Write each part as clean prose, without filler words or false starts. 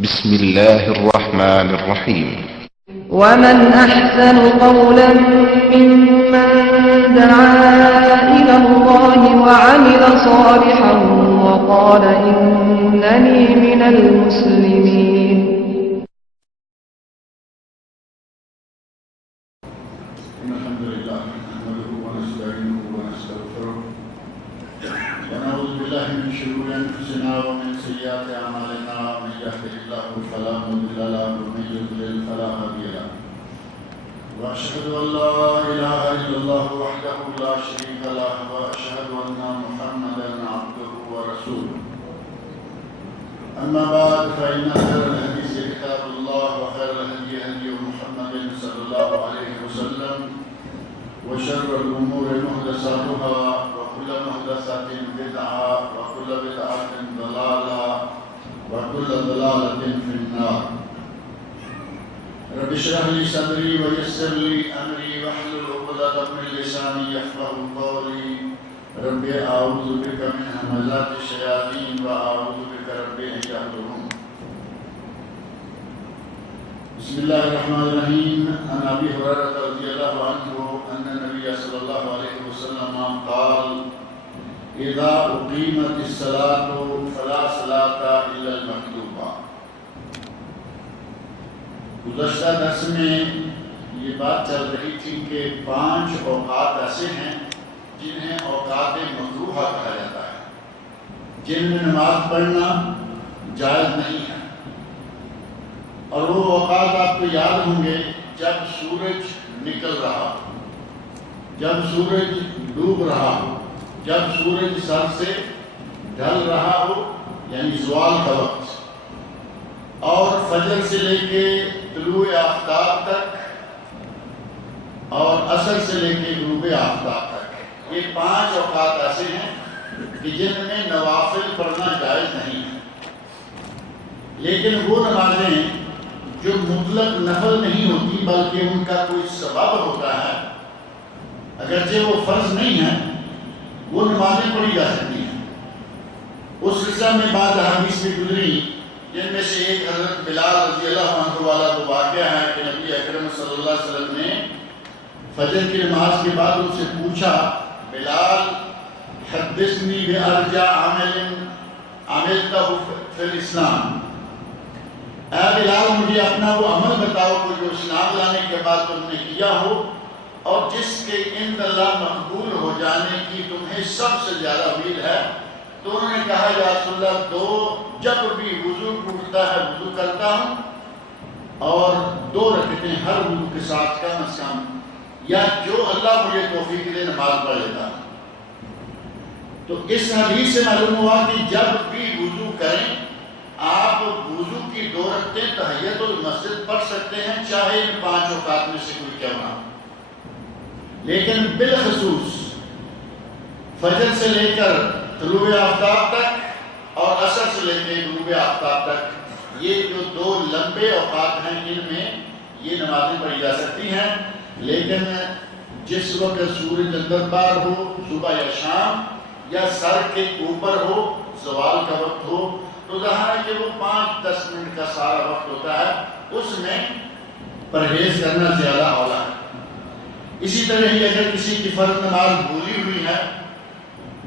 بسم الله الرحمن الرحيم. ومن أحسن قولا ممن دعا إلى الله وعمل صالحا وقال إنني من المسلمين. الحمد لله نحمده ونستعينه ونستغفره ونعوذ بالله من شرور أنفسنا ومن سيئات أعمالنا من يهده الله فلا مضل له ومن يضلل فلا هادي له وأشهد أن لا إله إلا الله وحده لا شريك له وأشهد أن محمدا عبده ورسوله. أما بعد فإن خير الحديث كتاب الله وخير الهدي هدي محمد صلى الله عليه وسلم وشر الأمور محدثاتها وكل محدثة بدعة وكل بدعة ضلالة وكل ضلالة في النار. رب اشرح لي صدري ويسر لي أمري واحلل عقدة من لساني يفقهوا قولي. رب أعوذ بك من همزات الشياطين وأعوذ بك رب أن يحضرون. بسم الله الرحمن الرحيم. عن أبي هريرة رضي الله عنه أن النبي صلى الله عليه وسلم قال: إذا أقيمت الصلاة فلا صلاة إلا المكتوبة. گزشتہ درس میں یہ بات چل رہی تھی کہ 5 اوقات ایسے ہیں جنہیں اوقات مکروہہ کہا جاتا ہے، جن میں نماز پڑھنا جائز نہیں ہے، اور وہ اوقات آپ کو یاد ہوں گے جب سورج نکل رہا ہو، جب سورج ڈوب رہا ہو، جب سورج سر سے ڈھل رہا ہو یعنی زوال کا وقت، اور فجر سے لے کے طلوع آفتاب تک، اور عصر سے لے کے غروب آفتاب تک. یہ 5 اوقات ایسے ہیں کہ جن میں نوافل پڑھنا جائز نہیں ہے. لیکن وہ نمازیں جو مطلق نفل نہیں ہوتی بلکہ ان کا کوئی سبب ہوتا ہے، اگرچہ وہ فرض نہیں ہے، وہ نمازیں پڑھی جا سکتی ہیں. اس سلسلہ میں بعض احادیث بھی گزری، جن میں سے ایک حضرت بلال رضی اللہ عنہ والا وہ واقعہ ہے کہ نبی اکرم صلی اللہ علیہ وسلم نے فجر کی نماز کے بعد ان سے پوچھا: بلال حدثنی بأرجع عمل عملتہ فی الاسلام. اے بلال مجھے اپنا وہ عمل بتاؤ کہ جو اسلام لانے کے بعد تم نے کیا ہو اور جس کے عند اللہ مقبول ہو جانے کی تمہیں سب سے زیادہ امید ہے. تو انہوں نے کہا: یا رسول اللہ، 2 جب بھی وضو ٹوٹتا ہے وضو کرتا ہوں، اور 2 رکعتیں ہر وضو کے ساتھ کم از کم، یا جو اللہ مجھے توفیق دے نماز پڑھ لیتا ہوں. تو اس حدیث سے معلوم ہوا کہ جب بھی وضو کریں آپ وضو کی 2 رکعتیں تحیت المسجد پڑھ سکتے ہیں، چاہے ان 5 اوقات میں سے کوئی کیوں نہ ہو. لیکن بالخصوص فجر سے لے کر طلوع آفتاب تک اور عصر سے لے کے غروب آفتاب تک، یہ جو 2 لمبے اوقات ہیں، ان میں یہ نمازیں پڑھی جا سکتی ہیں. لیکن جس وقت سورج اندر بار ہو، صبح یا شام، یا سر کے اوپر ہو، زوال کا وقت ہو، تو ظاہر ہے کہ وہ 5-10 منٹ کا سارا وقت ہوتا ہے، اس میں پرہیز کرنا زیادہ اولا ہے. اسی طرح ہی اگر کسی کی فرض نماز بھولی ہوئی ہے،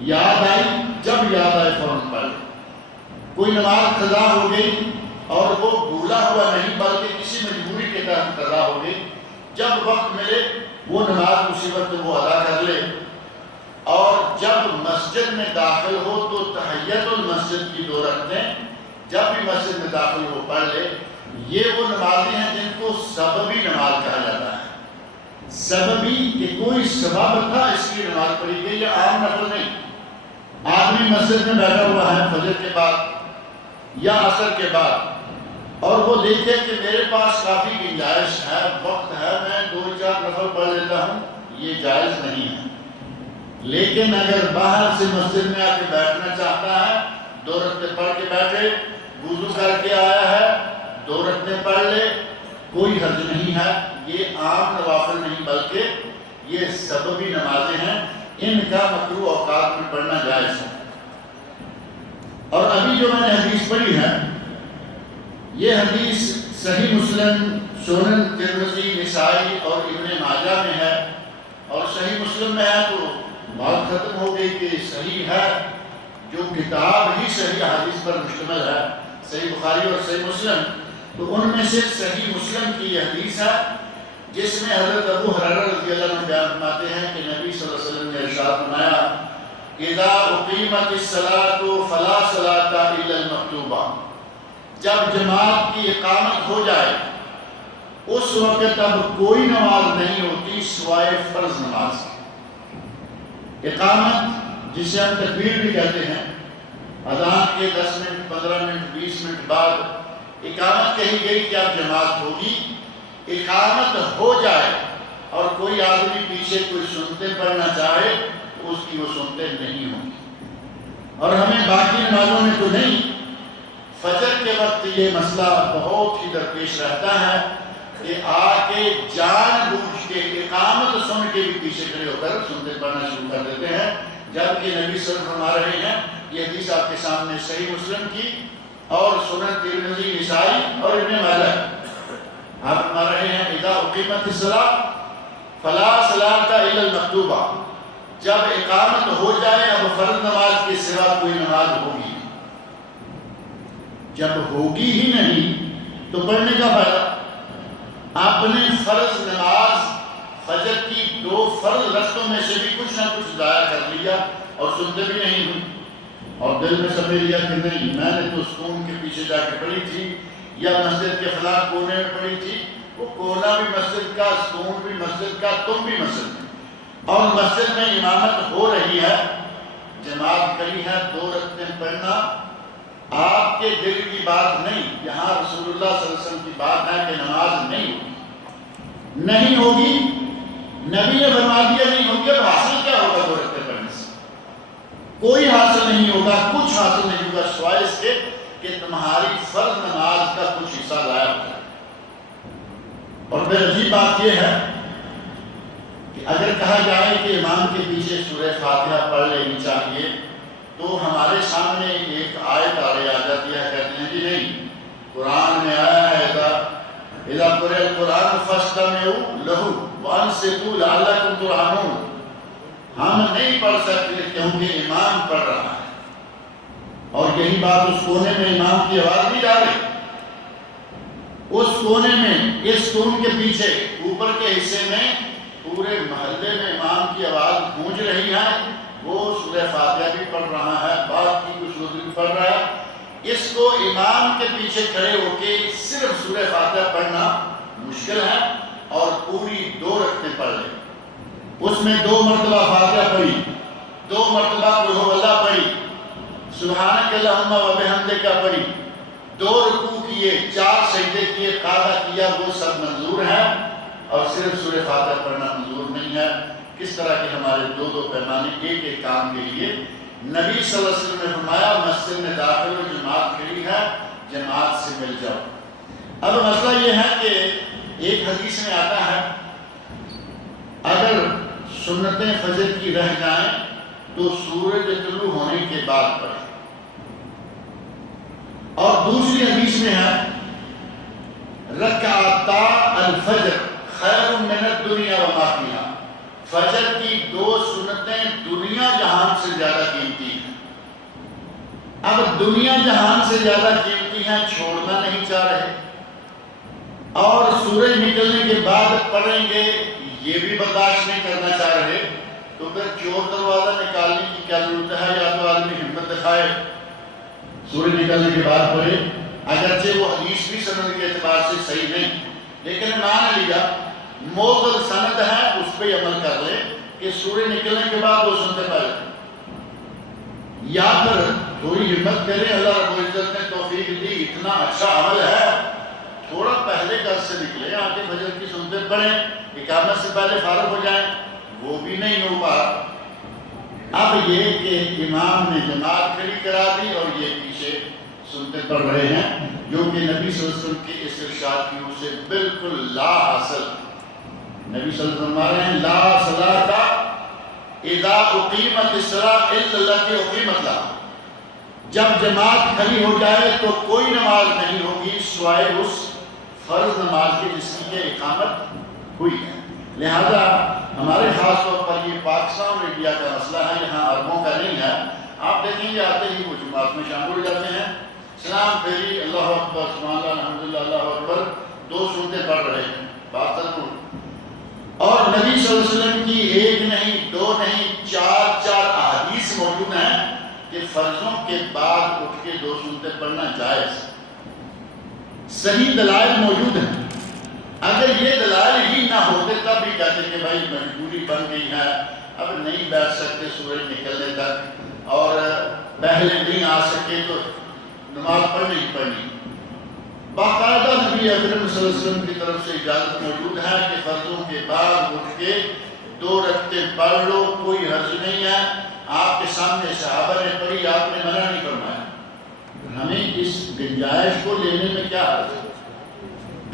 یاد آئی، جب یاد آئے فوراً پڑھ. کوئی نماز قضا ہو گئی اور وہ بھولا ہوا نہیں بلکہ کسی مجبوری کے تحت قضا ہو گئی، جب وقت ملے وہ نماز اسی وقت وہ ادا کر لے. اور جب مسجد میں داخل ہو تو تحیت المسجد کی 2 رکعتیں جب بھی مسجد میں داخل ہو پڑھ لے. یہ وہ نمازیں ہیں جن کو سببی نماز کہا جاتا ہے. سببی کہ کوئی سبب تھا اس کی نماز پڑھی گئی، یا عام نفل نہیں. آدمی مسجد میں بیٹھا ہوا ہے فجر کے بعد یا عصر کے بعد، اور وہ دیکھے کہ میرے پاس کافی گنجائش ہے، وقت ہے، میں 2-4 نفل پڑھ لیتا ہوں، یہ جائز نہیں ہے. لیکن اگر باہر سے مسجد میں آ کے بیٹھنا چاہتا ہے، 2 رکعتیں پڑھ کے بیٹھے، وضو کر کے آیا ہے، 2 رکعتیں پڑھ لے، کوئی حرج نہیں ہے. یہ عام نوافل نہیں بلکہ یہ سببی نمازیں ہیں، ان کا مکروہ اوقات میں پڑھنا جائز ہے. اور ابھی جو میں نے حدیث پڑھی ہے یہ حدیث صحیح مسلم، سنن ترمذی، نسائی اور ابن ماجہ میں ہے، اور صحیح مسلم میں ہے تو بات ختم ہو گئی کہ صحیح ہے، جو کتاب ہی صحیح حدیث پر مشتمل ہے، صحیح بخاری اور صحیح مسلم، تو ان میں سے صحیح مسلم کی یہ حدیث ہے جس میں حضرت ابو ہریرہ رضی اللہ عنہ بیان فرماتے ہیں کہ نبی صلی اللہ علیہ وسلم نے ارشاد فرمایا اذا اقیمت الصلاۃ فلا صلاۃ الا المکتوبہ، جب جماعت کی اقامت ہو جائے اس وقت اب کوئی نماز نہیں ہوتی سوائے فرض نماز کی۔ اقامت جسے ہم تکبیر بھی کہتے ہیں، اذان کے 10 منٹ 15 منٹ 20 منٹ بعد اقامت کہی گئی کہ اب جماعت ہوگی۔ اقامت ہو جائے اور کوئی آدمی پیچھے کوئی سنتے پڑھنا چاہے تو اس کی وہ سنتے نہیں ہوں گی، اور ہمیں باقی نمازوں میں تو نہیں، فجر کے وقت یہ مسئلہ بہت ہی درپیش رہتا ہے کہ آ کے جان بوجھ کے اقامت سن کے بھی پیچھے کھڑے ہو کر سنتے پڑھنا شروع کر دیتے ہیں، جبکہ نبی صلی اللہ علیہ وسلم فرما رہے ہیں، یہ حدیث آپ کے سامنے صحیح مسلم کی اور سنن ترمذی، نسائی اور ابن ماجہ، آپ فرما رہے ہیں اذا اقیمت الصلاۃ فلا صلاۃ الا المکتوبہ، جب اقامت ہو جائے اب فرض نماز کے سوا کوئی نماز ہوگی، جب ہوگی ہی نہیں تو پڑھنے کا فائدہ۔ آپ نے فرض نماز فجر کی 2 فرض رکعتوں میں سے بھی کچھ نہ کچھ ضائع کر لیا اور سنتے بھی نہیں ہوئی، اور دل میں سمجھ لیا کہ نہیں میں نے تو سکون کے پیچھے جا کے پڑھی تھی یا مسجد کے فلاں کونے میں پڑھی تھی، وہ کونا بھی مسجد کا، سکون بھی مسجد کا، تم بھی مسجد کا، اور مسجد میں امامت ہو رہی ہے، جماعت کری ہے، 2 رکعتیں پڑھنا آپ کے دل کی بات نہیں، یہاں رسول اللہ صلی اللہ علیہ وسلم کی بات ہے کہ نماز نہیں ہوگی، نبی نے فرما دیا نہیں ہوگی، اب حاصل کیا ہوگا 2 رکعتیں پڑھنے سے؟ کوئی حاصل نہیں ہوگا، کچھ حاصل نہیں ہوگا سوائے اس کے کہ تمہاری فرض نماز کا کچھ حصہ ضائع ہو جائے۔ اور پھر عجیب بات یہ ہے کہ اگر کہا جائے کہ امام کے پیچھے سورہ فاتحہ پڑھ لینی چاہیے تو ہمارے سامنے ایک آیت آ جاتی ہے، کہتے ہیں کہ نہیں قرآن میں آیا ہے اذا قرئ القرآن فاستمعوا لہ وانصتوا لعلکم ترحمون، ہم نہیں پڑھ سکتے کیونکہ امام پڑھ رہا ہے، اور یہی بات اس کونے میں امام کی آواز بھی جا رہی، اس کونے میں اس ٹون کے پیچھے اوپر کے حصے میں پورے محلے میں امام کی آواز گونج رہی ہے، وہ سورہ فاتحہ بھی پڑھ رہا ہے، بات کی کچھ بھی پڑھ رہا ہے، اس کو امام کے پیچھے کھڑے ہو کے صرف سورہ فاتحہ پڑھنا مشکل ہے، اور پوری 2 رکعتیں پڑھ لیں، اس میں 2 مرتبہ فاتحہ پڑھی، 2 مرتبہ قل هو اللہ پڑھی، سبحانک اللہم و بحمدک پڑھی، 2 رکوع کیے، 4 سجدے کیے، قعدہ کیا، وہ سب منظور ہے، اور صرف سورہ فاتحہ پڑھنا منظور نہیں ہے۔ کس طرح کے ہمارے 2 پیمانے ایک ایک کام کے لیے۔ نبی صلی اللہ علیہ وسلم نے فرمایا مسجد میں داخل ہو، جماعت کھڑی ہے، جماعت سے مل جاؤ۔ اب مسئلہ یہ ہے کہ ایک حدیث میں آتا ہے اگر سنتیں فجر کی رہ جائیں تو سورج طلوع ہونے کے بعد پڑھیں، اور دوسری حدیث میں ہے رکعتا الفجر خیر من الدنیا وما فیہا، فجر کی 2 سنتیں دنیا جہان سے زیادہ قیمتی ہیں۔ اب دنیا جہان سے زیادہ قیمتی ہیں، چھوڑنا نہیں چاہ رہے، اور سورج نکلنے کے بعد پڑھیں گے یہ بھی برداشت نہیں کرنا چاہ رہے، تو پھر چور دروازہ نکالنے کی کیا ضرورت ہے؟ یا تو آدمی ہمت دکھائے سورج نکلنے کے بعد پڑھے، اگرچہ وہ حدیث بھی سند کے اعتبار سے صحیح نہیں، لیکن مان لیا موثق سند ہے، اس پہ عمل کر لے کہ سورج نکلنے کے بعد وہ سنتے پڑھے، یا پھر تھوڑی ہمت کرے، اللہ رب العزت نے توفیق دی، اتنا اچھا عمل ہے، تھوڑا پہلے گھر سے نکلے، آ کے فجر کی سنتے پڑھیں، اقامت سے پہلے فارغ ہو جائیں، وہ بھی نہیں ہو پا۔ اب یہ کہ امام نے جماعت کھڑی کرا دی اور یہ پیچھے سنتے پڑھ رہے ہیں، جو کہ نبی صلی اللہ علیہ وسلم کے اس ارشاد کی روح سے بالکل لا حاصل۔ نبی صلی اللہ علیہ وسلم فرما رہے ہیں لا صلاۃ اذا اقیمت الصلاۃ الا التي اقیمت لها، جب جماعت کھڑی ہو جائے تو کوئی نماز نہیں ہوگی سوائے اس فرض نماز کے جس کی کہ اقامت ہوئی ہے۔ لہذا ہمارے خاص طور پر یہ پاکستان اور انڈیا کا مسئلہ ہے، یہاں عربوں کا نہیں ہے۔ آپ دیکھیں گے آتے ہی وہ جماعت میں شامل ہو جاتے ہیں، سلام پھیری، اللہ اکبر، سبحان اللہ، الحمدللہ، اللہ اکبر، 2 سنتیں پڑھ رہے ہیں، بات ضرور۔ اور نبی صلی اللہ علیہ وسلم کی 1 نہیں 2 نہیں 4 احادیث موجود ہیں کہ فرضوں کے بعد اٹھ کے 2 سنتیں پڑھنا جائز، صحیح دلائل موجود ہیں۔ اگر یہ دلائل ہی نہ ہوتے تب بھی کہتے کہ بھائی مجبوری بن گئی ہے، اب نہیں بیٹھ سکتے سورج نکلنے تک، اور پہلے نہیں آ سکے تو نماز پڑھنی ہی پڑھنی۔ باقاعدہ نبی اکرم صلی اللہ علیہ وسلم کی طرف سے اجازت موجود ہے کہ فرضوں کے بعد اٹھ کے 2 رکعتیں پڑھ لو، کوئی حرج نہیں ہے۔ آپ کے سامنے صحابہ نے پڑھی، آپ نے منع نہیں فرمایا۔ ہمیں اس گنجائش کو لینے میں کیا حرج ہے؟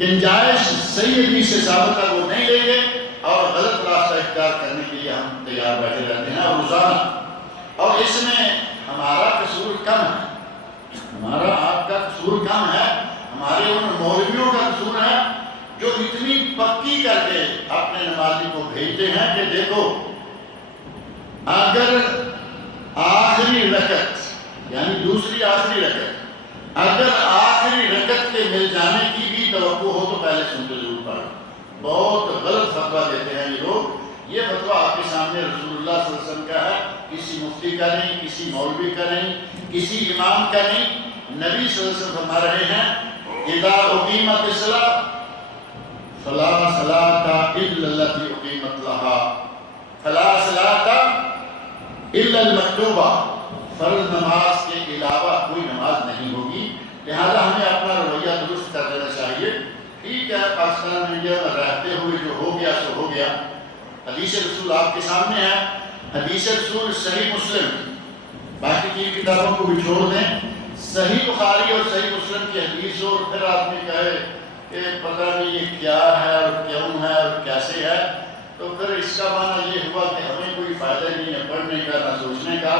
گنجائش صحیح حدیث سے ثابت ہے وہ نہیں لیں گے، اور غلط راستہ اختیار کرنے کے لیے ہم تیار بیٹھے رہتے ہیں روزانہ۔ اور اس میں ہمارا قصور کم ہے، ہمارا آپ کا قصور کم ہے، ہمارے ان مولویوں کا قصور ہے جو اتنی پکی کر کے اپنے نمازی کو بھیجتے ہیں کہ دیکھو اگر آخری رکعت یعنی دوسری آخری رکعت اگر آخری رکعت کے مل جانے کی بھی توقع ہو تو پہلے سنتے ضرور پڑھو۔ بہت غلط فتویٰ دیتے ہیں یہ لوگ۔ یہ فتویٰ آپ کے سامنے رسول اللہ صلی اللہ علیہ وسلم کا ہے، کسی مفتی کا نہیں، کسی مولوی کا نہیں، کسی امام کا نہیں۔ نبی صلی اللہ علیہ وسلم فرما رہے ہیں اذا اقیمت الصلاۃ فلا صلاۃ الا التي اقیمت لها، فلا صلاۃ الا المکتوبہ، فرض نماز کے علاوہ کوئی نماز نہیں ہوگی۔ لہذا ہمیں اپنا رویہ درست کر لینا چاہیے۔ ٹھیک ہے، پاکستان انڈیا میں رہتے ہوئے جو ہو گیا سو ہو گیا، حدیث رسول آپ کے سامنے ہے، حدیث رسول صحیح مسلم، باقی کی کتابوں کو بھی چھوڑ دیں، صحیح بخاری اور صحیح مسلم کی حدیث ہو، اور پھر آدمی کہے کہ پتہ نہیں یہ کیا ہے اور کیوں ہے اور کیسے ہے، تو پھر اس کا معنی یہ ہوا کہ ہمیں کوئی فائدہ نہیں ہے پڑھنے کا نہ سوچنے کا۔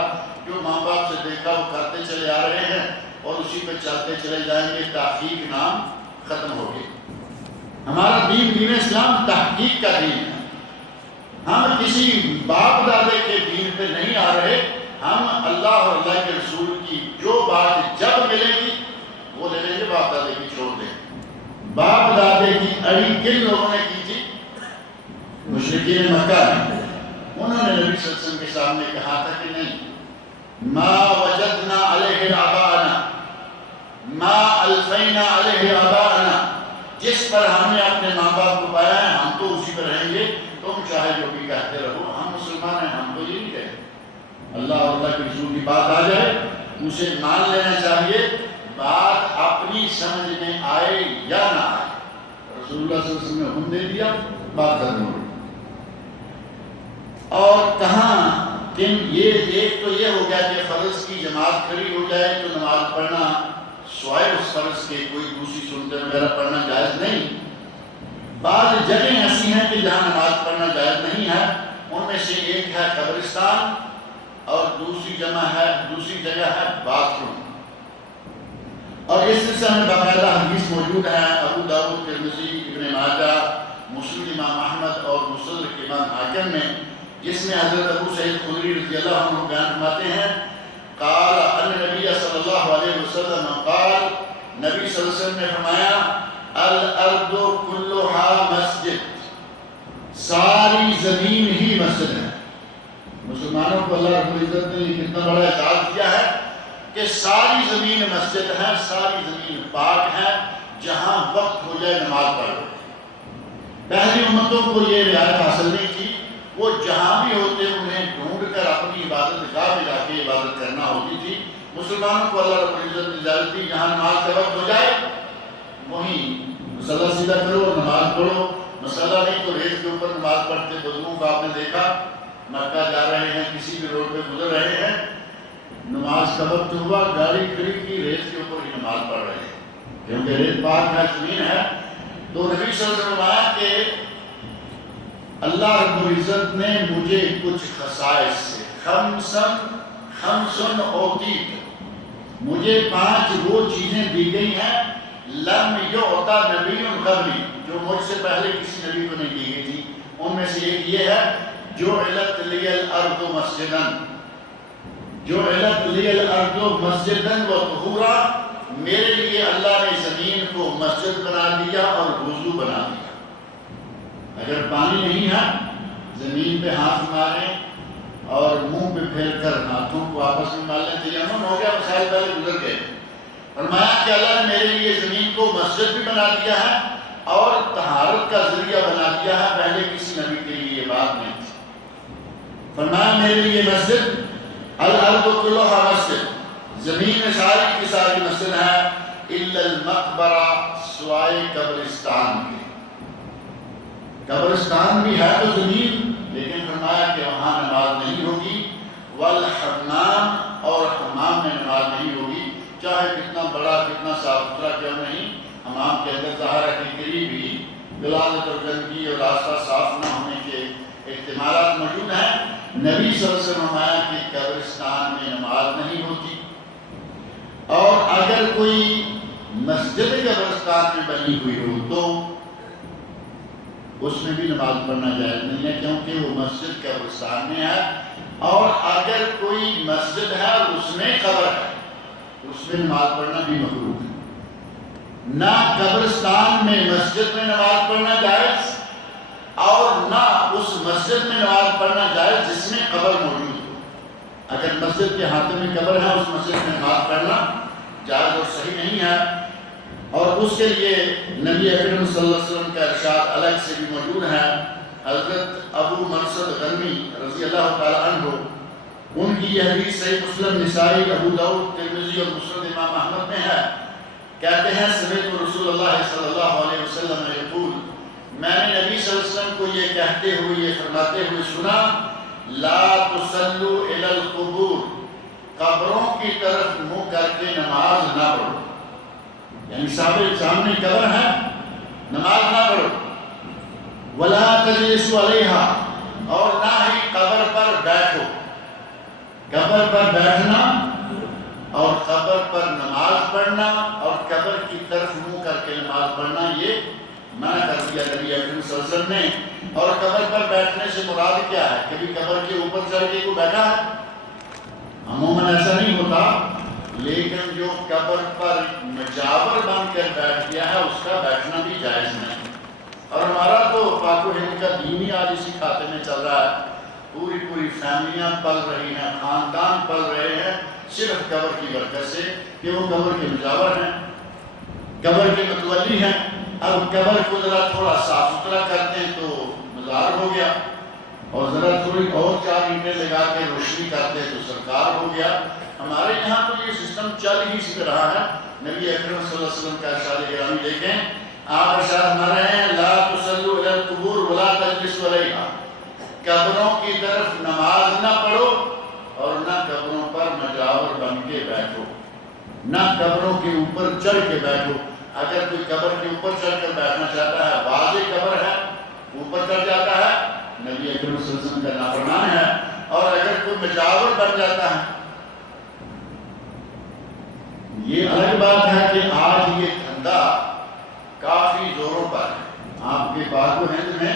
جو ماں باپ سے دیکھا وہ کرتے چلے آ رہے ہیں اور اسی پہ چلتے چلے جائیں گے، تحقیق نام ختم ہو گئی۔ ہمارا دین اسلام تحقیق کا دین ہے۔ ہم کسی باپ دادے کے دین پہ نہیں آ رہے، ہم اللہ اور اللہ کے رسول کی جو بات جب ملے گی وہ لے لیں گے، باپ دادے کی چھوڑ دیں۔ باپ دادے کی اڑی کن لوگوں نے کی تھی؟ مشرکین مکہ نے۔ انہوں نے نبی صلی اللہ علیہ وسلم کے سامنے کہا تھا کہ نہیں، ما وجدنا علیہ آباءنا، ما الفینا علیہ آباءنا، جس پر ہم نے اپنے ماں باپ کو پایا ہے ہم تو اسی پر رہیں گے، تم چاہے جو بھی کہتے رہو، ہم مسلمان ہیں، ہم تو یہ نہیں کہتے۔ اللہ اور اللہ کے رسول کی بات آ جائے اسے مان لینا چاہیے، بات اپنی سمجھ میں آئے یا نہ آئے۔ رسول اللہ صلی اللہ علیہ وسلم نے حکم دے دیا، بات ختم ہو گئی۔ اور کہاں کن یہ ایک تو یہ ہو گیا کہ فرض کی جماعت کھڑی ہو جائے تو نماز پڑھنا سوائے اس فرض کے کوئی دوسری سنتیں وغیرہ پڑھنا جائز نہیں۔ بعض جگہیں ایسی ہیں کہ جہاں نماز پڑھنا جائز نہیں ہے، ان میں سے ایک ہے قبرستان اور دوسری جگہ ہے باتھ روم۔ اور اس سلسلے میں باقاعدہ حدیث موجود ہے، ابو داؤد، ترمذی، ابن ماجہ، مسلم امام احمد اور مستدرک امام حاکم میں، جس میں حضرت ابو سعید خدری رضی اللہ عنہ بیان فرماتے ہیں قال ان نبی صلی اللہ علیہ وسلم قال، نبی صلی اللہ علیہ وسلم نے فرمایا الارض کلھا مسجد، ساری زمین ہی مسجد ہے۔ مسلمانوں کو اللہ رب العزت نے یہ کتنا بڑا اعزاز دیا ہے کہ ساری زمین مسجد ہے، ساری زمین پاک ہے، جہاں وقت ہو جائے نماز پڑھو۔ پہلی امتوں کو یہ رعایت حاصل نہیں تھی، وہ جہاں بھی ہوتے انہیں ڈھونڈ کر اپنی عبادت گاہ میں جا کے عبادت کرنا ہوتی تھی۔ مسلمانوں کو اللہ رب العزت نے اجازت دی جہاں نماز کا وقت ہو جائے وہیں مسلح سیدھا کرو اور نماز پڑھو۔ مسلح نہیں تو ریت کے اوپر نماز پڑھتے بزرگوں کو آپ نے دیکھا، مکہ جا رہے ہیں، کسی بھی روڈ پہ گزر رہے ہیں، نماز کا وقت ہوا، گاڑی کھڑی کی، ریت کے اوپر ہی نماز پڑھ رہے ہیں، کیونکہ ریت پاک ہے، زمین ہے۔ تو نبی صلی اللہ علیہ وسلم نے فرمایا کہ اللہ رب العزت نے مجھے کچھ خصائص سے خمسن اوتیت، مجھے 5 وہ چیزیں دی گئی ہیں لم یعطا نبی قبلی، جو مجھ سے پہلے کسی نبی کو نہیں دی گئی تھی، ان میں سے ایک یہ ہے جعلت لی الارض مسجدا، جعلت لی الارض مسجدا وطہورا، میرے لیے اللہ نے زمین کو مسجد بنا دیا اور وضو بنا دیا۔ اگر پانی نہیں ہے زمین پہ ہاتھ ماریں اور منہ پہ پھیر کر ہاتھوں کو آپس میں مار لیں، تیمم ہو گیا، مسائل پہلے گزر گئے۔ فرمایا کہ اللہ نے میرے لیے زمین کو مسجد بھی بنا دیا ہے اور طہارت کا ذریعہ بنا دیا ہے، پہلے کسی نبی کے لیے یہ بات نہیں تھی۔ فرمایا میرے لیے مسجد، الارض کلھا مسجد، زمین میں ساری کی ساری مسجد ہے، الا المقبرہ، سوائے قبرستان کے۔ قبرستان بھی ہے تو زمین، لیکن فرمایا کہ وہاں نماز نہیں ہوگی، والحمام، اور حمام میں نماز نہیں ہوگی، چاہے کتنا بڑا کتنا صاف ستھرا کیوں نہیں، حمام کے اندر ظاہر ہے کہ قریب ہی غلاظت اور گندگی اور راستہ صاف نہ ہونے کے احتمالات موجود ہیں۔ نبی صلی اللہ علیہ وسلم فرمایا کہ قبرستان میں نماز نہیں ہوتی، اور اگر کوئی مسجد قبرستان میں بنی ہوئی ہو تو اس میں بھی نماز پڑھنا جائز نہیں ہے، کیونکہ وہ مسجد قبرستان میں ہے، اور اگر کوئی مسجد ہے اور اس میں قبر ہے اس میں نماز پڑھنا بھی مکروہ ہے۔ نہ قبرستان میں مسجد میں نماز پڑھنا جائز، اور نہ اس مسجد میں نماز پڑھنا جائز جس میں قبر موجود ہو۔ اگر مسجد کے ہاتھوں میں قبر ہے اس مسجد میں نماز پڑھنا جائز اور صحیح نہیں ہے، اور اس کے لیے نبی اکرم صلی اللہ علیہ وسلم کا ارشاد الگ سے بھی موجود ہے۔ حضرت ابو مرثد غنوی رضی اللہ تعالیٰ عنہ، ان کی یہ حدیث صحیح مسلم، نسائی، ابو داؤد، ترمذی اور مسند امام احمد میں ہے، کہتے ہیں سمعت رسول اللہ صلی اللہ علیہ وسلم یقول، میں نے نبی صلی اللہ علیہ وسلم کو یہ کہتے ہوئے، یہ فرماتے ہوئے سنا، لا تصلوا الی القبور، قبروں کی طرف منہ کر کے نماز نہ پڑھو، یعنی سامنے قبر ہے نماز نہ پڑھو، ولا تجلسوا علیہا، اور نہ ہی قبر پر بیٹھو۔ قبر پر بیٹھنا اور قبر پر نماز پڑھنا اور قبر کی طرف منہ کر کے نماز پڑھنا یہ منع کر دیا نبی اکرم صلی اللہ علیہ وسلم نے۔ اور قبر پر بیٹھنے سے مراد کیا ہے؟ کبھی قبر کے اوپر چڑھ کے کوئی بیٹھا ہے؟ عموماً ایسا نہیں ہوتا، لیکن جو قبر پر مجاور بن کر بیٹھ گیا ہے اس کا بیٹھنا بھی جائز نہیں۔ اور ہمارا تو پاک و ہند کا دین ہی آج اسی کھاتے میں چل رہا ہے، پوری فیملیاں پل رہی ہیں، خاندان پل رہے ہیں صرف قبر کی برکت سے، کہ وہ قبر کے مجاور ہیں، قبر کے متولی ہیں۔ اب قبر کو ذرا تھوڑا صاف ستھرا کرتے ہیں تو مزار ہو گیا، اور ذرا تھوڑی اور 4 اینٹیں لگا کے روشنی کرتے تو سرکار ہو گیا۔ ہمارے یہاں تو یہ سسٹم چل ہی اسی طرح ہے۔ نبی اکرم صلی اللہ علیہ وسلم کا ارشاد گرامی دیکھیں، آپ ارشاد فرما رہے ہیں، لا تصلوا الی القبور ولا تجلسوا علیہا، قبروں کی طرف نماز نہ پڑھو اور نہ قبروں پر مجاور بن کے بیٹھو، نہ قبروں کے اوپر چڑھ کے بیٹھو۔ اگر کوئی قبر کے اوپر چڑھ کر بیٹھنا چاہتا ہے، واضح قبر ہے، اوپر چڑھ جاتا ہے، نبی اکرم صلی اللہ علیہ وسلم کا نافرمان ہے۔ اور اگر کوئی مجاور بن جاتا ہے، یہ الگ بات ہے کہ آج یہ دھندا کافی زوروں پر ہے۔ آپ کے پاک و ہند میں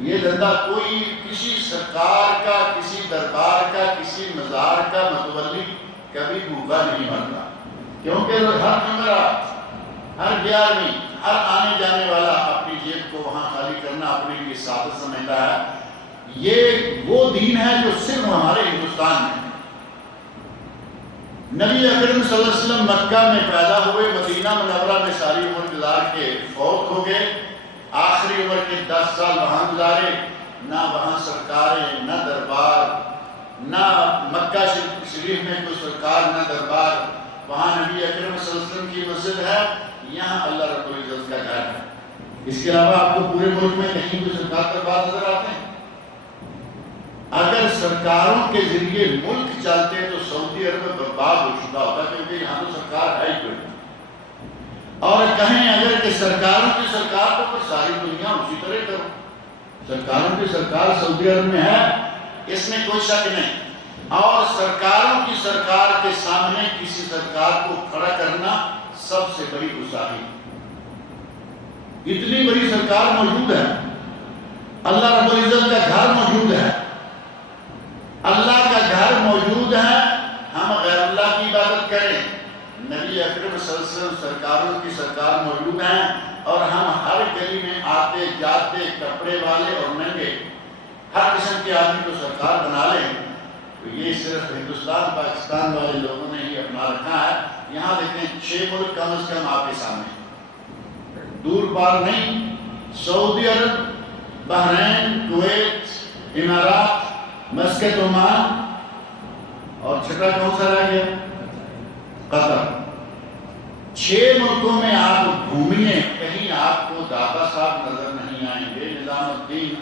یہ دھندا کوئی کسی سرکار کا، کسی دربار کا، کسی مزار کا متولی کبھی بھوکا نہیں مرتا، کیونکہ ہر جمعرات، ہر 11ویں، ہر آنے جانے والا اپنی جیب کو وہاں خالی کرنا اپنے لیے سعادت سمجھتا ہے۔ یہ وہ دین ہے جو صرف ہمارے ہندوستان میں ہے۔ نبی اکرم صلی اللہ علیہ وسلم مکہ میں پیدا ہوئے، مدینہ منورہ میں ساری عمر گزار کے فوت ہو گئے، آخری عمر کے 10 سال وہاں گزارے، نہ وہاں سرکاریں، نہ دربار، نہ مکہ شریف میں کوئی سرکار، نہ دربار، وہاں نبی اکرم صلی اللہ علیہ وسلم کی مسجد ہے، یہاں اللہ رب العزت کا گھر ہے۔ اس کے علاوہ آپ کو پورے ملک میں کہیں کوئی سرکار دربار نظر آتے ہیں؟ اگر سرکاروں کے ذریعے ملک چلتے تو سعودی عرب میں برباد ہو چکا ہوتا، کیونکہ یہاں تو سرکار ہے ہی کوئی۔ اور کہیں اگر کہ سرکاروں کی سرکار تو پھر ساری دنیا اسی طرح کرو۔ سرکاروں کی سرکار سعودی عرب میں ہے، اس میں کوئی شک نہیں، اور سرکاروں کی سرکار کے سامنے کسی سرکار کو کھڑا کرنا سب سے بڑی گستاخی. اتنی بڑی سرکار موجود ہے, اللہ رب العزت کا گھر موجود ہے, اللہ کا گھر موجود ہے, ہم غیر اللہ کی عبادت کریں. نبی اکرم صلی اللہ علیہ وسلم سرکاروں کی سرکار موجود ہیں اور ہم ہر گلی میں آتے جاتے کپڑے والے اور ننگے ہر قسم کے آدمی کو سرکار بنا لیں, تو یہ صرف ہندوستان پاکستان والے لوگوں نے ہی اپنا رکھا ہے. یہاں دیکھیں 6 ملک کم از کم آپ کے سامنے, دور پار نہیں, سعودی عرب, بحرین, کویت, امارات, مسقط عمان, اور چھٹا کون سا رہ گیا؟ قطر. 6 ملکوں میں آپ گھومیے, کہیں آپ کو دادا صاحب نظر نہیں آئیں گے, نظام الدین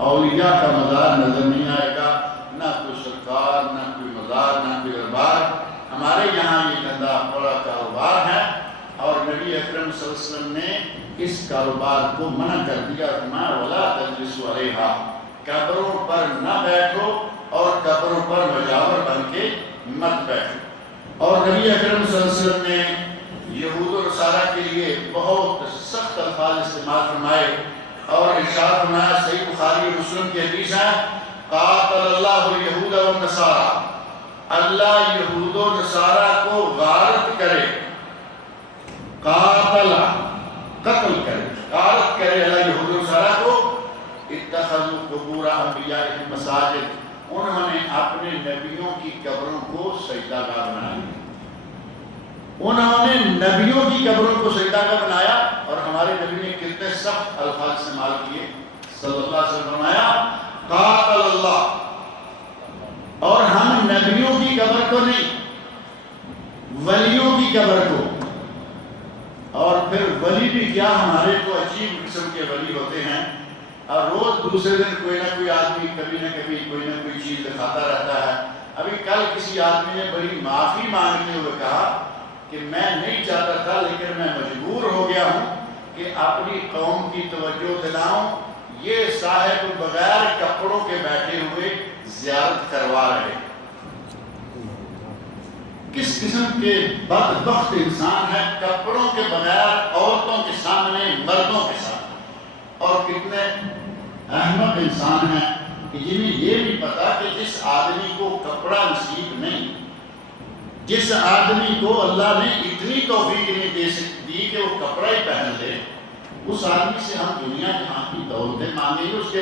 اولیاء کا مزار نظر نہیں آئے گا, نہ کوئی سرکار, نہ کوئی مزار, نہ کوئی دربار. ہمارے یہاں یہ گندا بڑا کاروبار ہے اور نبی اکرم صلی اللہ علیہ وسلم نے اس کاروبار کو منع کر دیا. فرمایا وَلَا تَجْلِسُوا عَلَيْهَا, قبروں پر نہ بیٹھو اور قبروں پر مجاور بن کے مت بیٹھو. اور نبی اکرم صلی اللہ علیہ وسلم نے یہود و نصارہ کے لیے بہت سخت الفاظ استعمال فرمائے اور ارشاد فرمایا, صحیح بخاری و مسلم کی حدیث ہے, قاتل اللہ الیہود والنصارہ, اللہ یہود و نصارہ کو غارت کرے, قاتل قتل کرے, غارت کرے اللہ یہود و نصارہ کو. اتخذوا قبور انبیائہم مساجد, انہوں نے اپنے نبیوں کی قبروں کو سجدہ گاہ بنا لیا. انہوں نے نبیوں کی قبروں کو سجدہ گاہ بنایا اور ہمارے نبی نے کتنے سخت الفاظ استعمال کیے. صلی اللہ علیہ وسلم فرمایا قاتل اللہ, اور ہم نبیوں کی قبر کو نہیں, ولیوں کی قبر کو. اور پھر ولی بھی کیا, ہمارے تو عجیب قسم کے ولی ہوتے ہیں اور روز دوسرے دن کوئی نہ کوئی آدمی کبھی نہ کبھی کوئی نہ کوئی چیز دکھاتا رہتا ہے. ابھی کل کسی آدمی نے بڑی معافی مانگتے ہوئے کہا کہ میں نہیں چاہتا تھا لیکن میں مجبور ہو گیا ہوں کہ اپنی قوم کی توجہ دلاؤں, یہ صاحب بغیر کپڑوں کے بیٹھے ہوئے زیارت کروا رہے. کس قسم کے بدبخت انسان ہے, کپڑوں کے بغیر عورتوں کے سامنے, مردوں کے سامنے. اور کتنے احمق انسان ہیں کہ جنہیں یہ بھی پتا کہ جس آدمی کو کپڑا نصیب نہیں, جس آدمی کو اللہ نے اتنی توفیق نہیں دی کہ وہ کپڑا ہی پہن لے, اس آدمی سے ہم دنیا جہاں کی دولتیں مانگیں گے. اس کے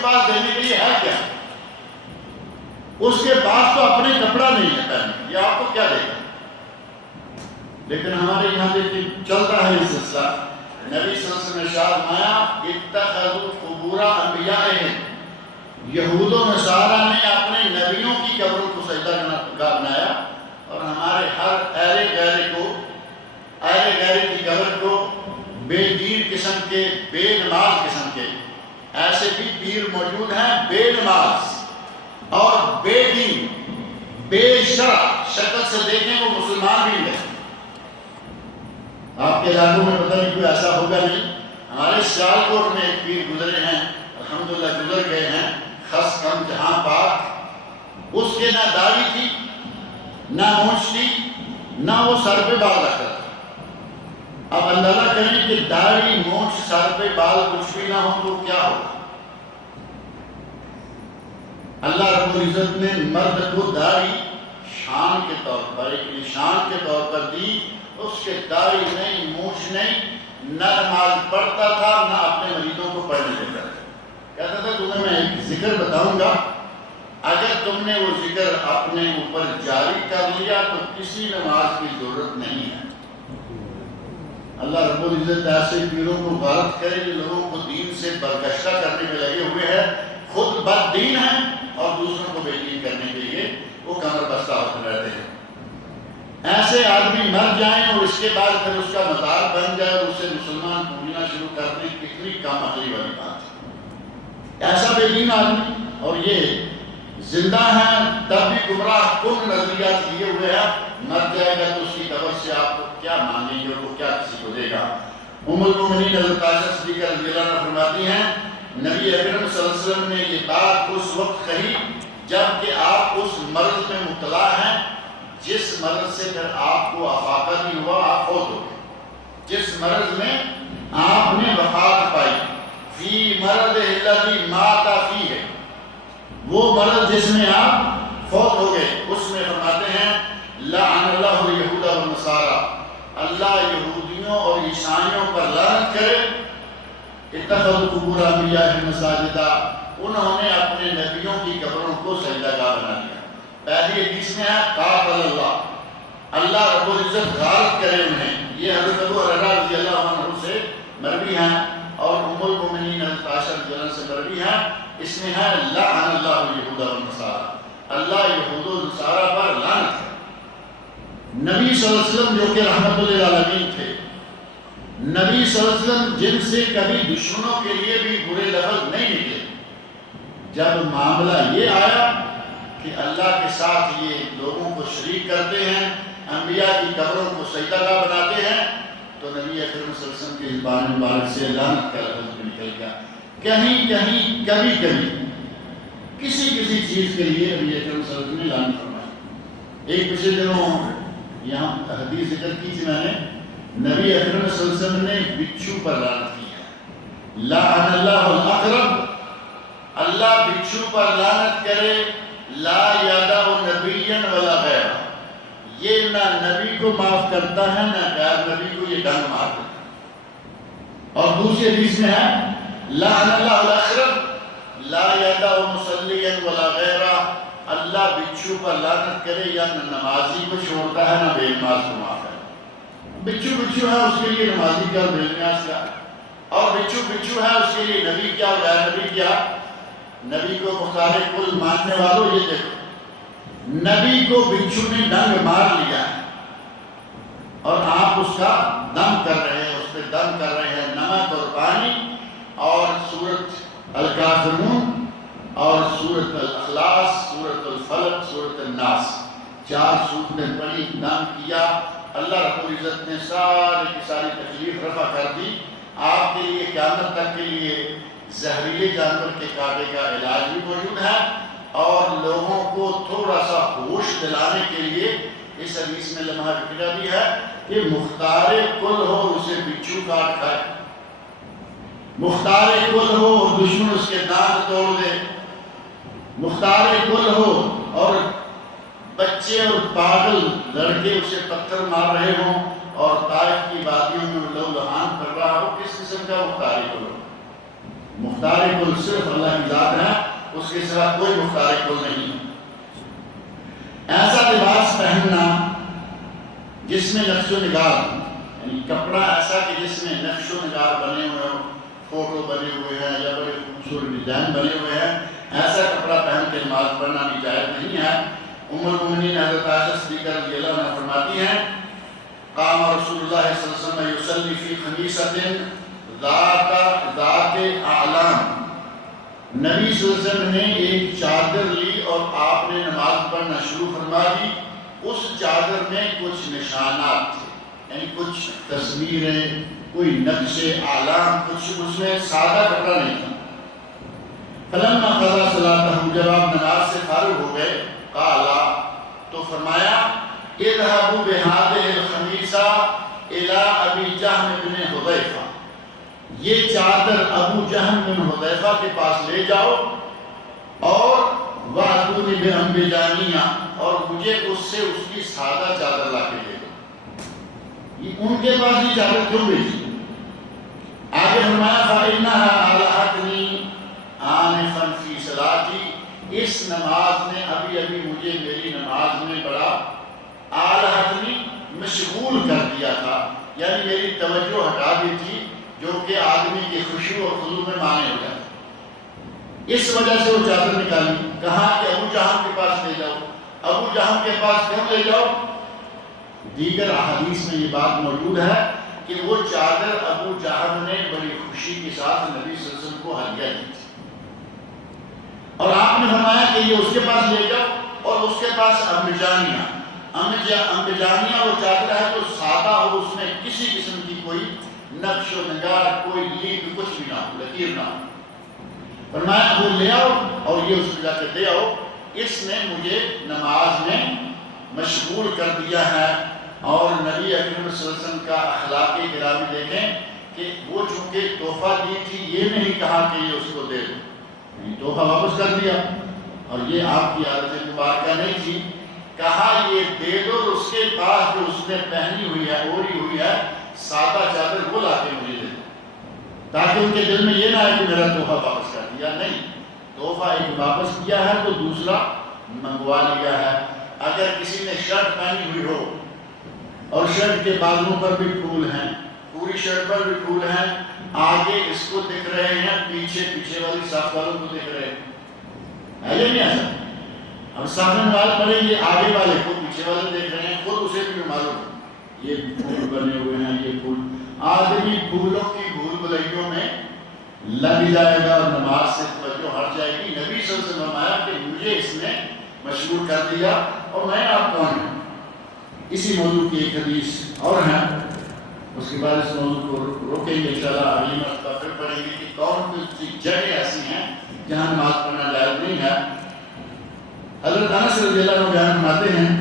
پاس دینے کے لیے ہے کیا؟ اس کے پاس تو اپنے کپڑا نہیں ہے پہننے, یہ آپ کو کیا دے گا؟ لیکن ہمارے یہاں دیکھیں چل رہا ہے یہ سلسلہ. نبی صلی اللہ علیہ وسلم نے ارشاد فرمایا اتخذوا قبور انبیائہم, یہود و نصارہ نے اپنے نبیوں کی قبروں کو سجدہ گاہ بنایا اور ہمارے ہر ایرے گہرے کی قبر کو بے دین قسم کے, بے نماز قسم کے, ایسے بھی پیر موجود ہیں بے نماز اور بے دین, بے شرع, شکل سے دیکھیں وہ مسلمان بھی ہیں. آپ کے علاقوں میں پتہ نہیں کوئی ایسا ہوگا نہیں. ہمارے سیالکوٹ میں ایک پیر گزرے ہیں, الحمدللہ گزر گئے ہیں, خس کم جہاں پاک. اس کے نہ داڑھی تھی, نہ مونچھ تھی, نہ وہ سر پہ بال رکھتا تھا. اب اندازہ کریں کہ داڑھی, مونچھ, سر پہ بال کچھ بھی نہ ہو تو کیا ہوگا. اللہ رب العزت نے مرد کو داڑھی شان کے طور پر, ایک نشان کے طور پر دی. اس کے داڑھی نہیں, مونچھ نہیں, نہ نماز پڑھتا تھا, نہ اپنے مریضوں کو پڑھنے دیتا تھا. کہتا تھا تمہیں میں ایک ذکر بتاؤں گا, اگر تم نے وہ ذکر اپنے اوپر جاری کر لیا تو کسی نماز کی ضرورت نہیں ہے. اللہ رب العزت ایسے پیروں کو غارت کرے جو لوگوں کو دین سے برگشتہ کرنے میں لگے ہوئے ہیں, خود بد دین ہیں اور دوسروں کو بے دین کرنے کے لیے وہ کمر بستہ ہوتے رہتے ہیں. ایسے آدمی مر جائیں اور اس کے بعد پھر اس کا مزار بن جائے اور اسے مسلمان پوجنا شروع کر دیں, کتنی کم عقلی والی بات ہے. ایسا بے دین آدمی, اور یہ زندہ ہے تب بھی گمراہ کن نظریات لیے ہوئے ہیں, مر جائے گا تو اس کی قبر سے آپ کو کیا مانگیں گے اور وہ کیا کسی کو دے گا. ام المؤمنین حضرت عائشہ صدیقہ رضی اللہ عنہا فرماتی ہیں نبی اکرم صلی اللہ علیہ وسلم نے یہ بات اس وقت کہی جب کہ آپ اس مرض میں مبتلا ہیں جس مرض سے پھر آپ کو افاقہ نہیں ہوا، آپ فوت ہو گئے، جس مرض میں آپ نے وفات پائی، فی مرض الذی مات فیہ، وہ مرض جس میں آپ فوت ہو گئے، اس میں فرماتے ہیں لعن اللہ الیہود والنصارى، اللہ یہودیوں اور عیسائیوں پر لعنت کرے، اتخذوا قبور انبیاء مساجدا، انہوں نے اپنے نبیوں کی قبروں کو سجدہ گاہ بنا لیا۔ پہلی حدیث میں ہے قاتل اللہ، اللہ رب العزت غارت کرے انہیں، یہ حضرت ابو ہریرہ رضی اللہ عنہ سے مروی ہیں اور ام المؤمنین حضرت عائشہ رضی اللہ عنہ سے مروی ہیں، اس میں ہے لعن اللہ الیہود والنصارى، اللہ یہود و نصارہ پر لعنت ہے۔ نبی صلی اللہ علیہ وسلم جو کہ رحمت للعالمین تھے، نبی صلی اللہ علیہ وسلم جن سے کبھی دشمنوں کے لیے بھی برے لفظ نہیں نکلے، جب معاملہ یہ آیا کہ اللہ کے ساتھ یہ لوگوں کو شریک کرتے ہیں، انبیاء کی قبروں کو سجدہ گاہ بناتے ہیں، تو نبی اکرم صلی اللہ علیہ وسلم کی زبان مبارک سے لعنت کا لفظ بھی نکل گیا۔ کہیں کہیں کبھی کبھی کسی کسی چیز کے لیے نبی اکرم صلی اللہ علیہ وسلم نے لعنت فرمائی۔ ایک پچھلے دنوں یہاں حدیث ذکر کی تھی میں نے، نبی اکرم صلی اللہ علیہ وسلم نے بچھو پر لعنت کی ہے، لعن اللہ الاقرب، اللہ بچھو پر لعنت کرے، لا یدع نبیا ولا غیرہ، یہ نہ نبی کو معاف کرتا ہے نہ غیر نبی کو یہ ڈنگ مار دیتا ہے۔ اور دوسری حدیث میں ہے لعن اللہ الاقرب لا یدع مصلیا ولا غیرہ، اللہ بچھو پر لعنت کرے یا نہ نمازی کو چھوڑتا ہے نہ بے نماز کو معاف کرتا۔ بچھو بچھو ہے اس کے لیے نمازی کیا اور بے نماز کیا، اور بچھو بچھو ہے اس کے لیے نبی کیا اور غیر نبی کیا۔ نبی کو مختار کل ماننے والوں یہ دیکھو، نبی کو بچھو نے ڈنگ مار لیا ہے اور آپ اس کا دم کر رہے ہیں، اس پہ دم کر رہے ہیں، نمک اور پانی اور سورت الکافرون اور سورت الاخلاص، سورت الفلق، سورت الناس، 4 سورتیں پڑھی، دم کیا، اللہ رب العزت نے ساری کی ساری تکلیف رفع کر دی۔ آپ کے لیے قیامت تک کے لیے زہریلے جانور کے کاٹے کا علاج بھی موجود ہے، اور لوگوں کو تھوڑا سا ہوش دلانے کے لیے اس حدیث میں لمحہ ذکر بھی ہے کہ مختار کل ہو اسے بچھو کاٹ کھائے، مختار کل ہو اور دشمن اس کے دانت توڑ دے، مختار کل ہو اور بچے اور پاگل لڑکے اسے پتھر مار رہے ہوں اور طائف کی وادیوں میں لو لہان کر رہا ہو، کس قسم کا مختار کل ہو؟ مختار کل صرف اللہ کی ذات ہے، اس کے سوا کوئی مختار کل نہیں۔ ایسا لباس پہننا جس میں نقش و نگار، یعنی کپڑا ایسا کہ جس میں نقش و نگار بنے ہوئے ہوں، فوٹو بنے ہوئے ہیں یا بڑے خوبصورت ڈیزائن بنے ہوئے ہیں، ایسا کپڑا پہن کے نماز پڑھنا بھی جائز نہیں ہے۔ ام المؤمنین حضرت عائشہ صدیقہ رضی اللہ عنہا فرماتی ہیں قام رسول اللہ صلی اللہ علیہ وسلم یصلی فی خمیصۃ ذات اعلام، نبی صلی اللہ علیہ وسلم نے ایک چادر لی اور آپ نے نماز پڑھنا شروع فرما دی، اس چادر میں کچھ نشانات تھے، یعنی کچھ تصویریں، کوئی نقش اعلام، کچھ اس میں سادہ کپڑا نہیں تھا۔ فلما قضى صلاته، جب آپ نماز سے فارغ ہو گئے، قال، تو فرمایا اذهبوا بهذه الخمیصہ الى ابی جہم بن حذیفہ، یہ چادر ابو جہم بن حذیفہ کے پاس لے جاؤ، اور وَأْتُونِي بِأَنْبِجَانِيَّةٍ، اور مجھے اس سے اس کی سادہ چادر لا کے دے دو۔ ان کے پاس یہ چادر کیوں بھیجی؟ آگے فرمایا فَإِنَّهَا أَلْحَقْنِي آنِفًا فِي صَلَاتِي، اس نماز نے ابھی مجھے میری نماز میں بڑا آلہتنی مشغول کر دیا تھا، یعنی میری توجہ ہٹا دی تھی، جو کہ آدمی کی خشوع اور خضوع میں مانے ہو جاتا۔ اس وجہ سے وہ چادر نکالی، کہا کہ ابو جہم کے پاس لے جاؤ۔ ابو جہم کے پاس کیوں لے جاؤ؟ دیگر احادیث میں یہ بات موجود ہے کہ وہ چادر ابو جہم نے بڑی خوشی کے ساتھ نبی صلی اللہ علیہ وسلم کو ہدیہ دی تھی، اور آپ نے فرمایا کہ یہ اس کے پاس لے جاؤ، اور اس کے پاس امبجانیہ وہ چادر ہے جو سادہ ہو، اس میں کسی قسم کی کوئی نقش و نگار، کوئی لینک، کچھ بھی نہ ہو، لکیر نہ ہو۔ فرمایا وہ لے آؤ اور یہ اس کو جا کے دے آؤ، اس نے مجھے نماز میں مشغول کر دیا ہے. اور نبی اکرم صلی اللہ علیہ وسلم کا اخلاق گرامی دیکھیں کہ وہ چونکہ تحفہ دی تھی یہ نہیں کہا کہ یہ اس کو دے دو، یعنی تحفہ واپس کر دیا، اور یہ آپ کی عادت مبارکہ نہیں تھی. کہا یہ دے دو، اس کے پاس جو اس نے پہنی ہوئی ہے، اوڑھی ہوئی ہے سادہ چادر، وہ لا کے مجھے دے دو، تاکہ ان کے دل میں یہ نہ آئے کہ میرا تحفہ واپس کر دیا. نہیں، تحفہ ایک واپس کیا ہے تو دوسرا منگوا لیا ہے. اگر کسی نے شرٹ پہنی ہوئی ہو اور شرٹ کے بازوؤں پر بھی پھول ہیں، پوری شرٹ پر بھی پھول ہیں، آگے اس کو دکھ رہے ہیں، پیچھے والی صف والوں کو دکھ رہے ہیں، ہے یہ نہیں ایسا؟ اب سامنے والے پڑھیں گے، آگے والے کو پیچھے والے دیکھ رہے ہیں، خود اسے بھی معلوم یہ پھول بنے ہوئے ہیں، یہ پھول. آدمی پھولوں کی بھول بھلائیوں میں لگ جائے گا اور نماز سے توجہ ہٹ جائے گی. نبی صلی اللہ علیہ وسلم نے فرمایا کہ مجھے اس نے مشغول کر دیا، اور میں آپ کون ہوں. اسی موضوع کی ایک حدیث اور ہے، اس کے بعد اس موضوع کو روکیں گے انشاءاللہ، اگلی مرتبہ پھر پڑھیں گے کہ کون سی جگہ ایسی ہیں جہاں نماز پڑھنا جائز نہیں ہے. حضرت انس رضی اللہ عنہ بیان فرماتے ہیں،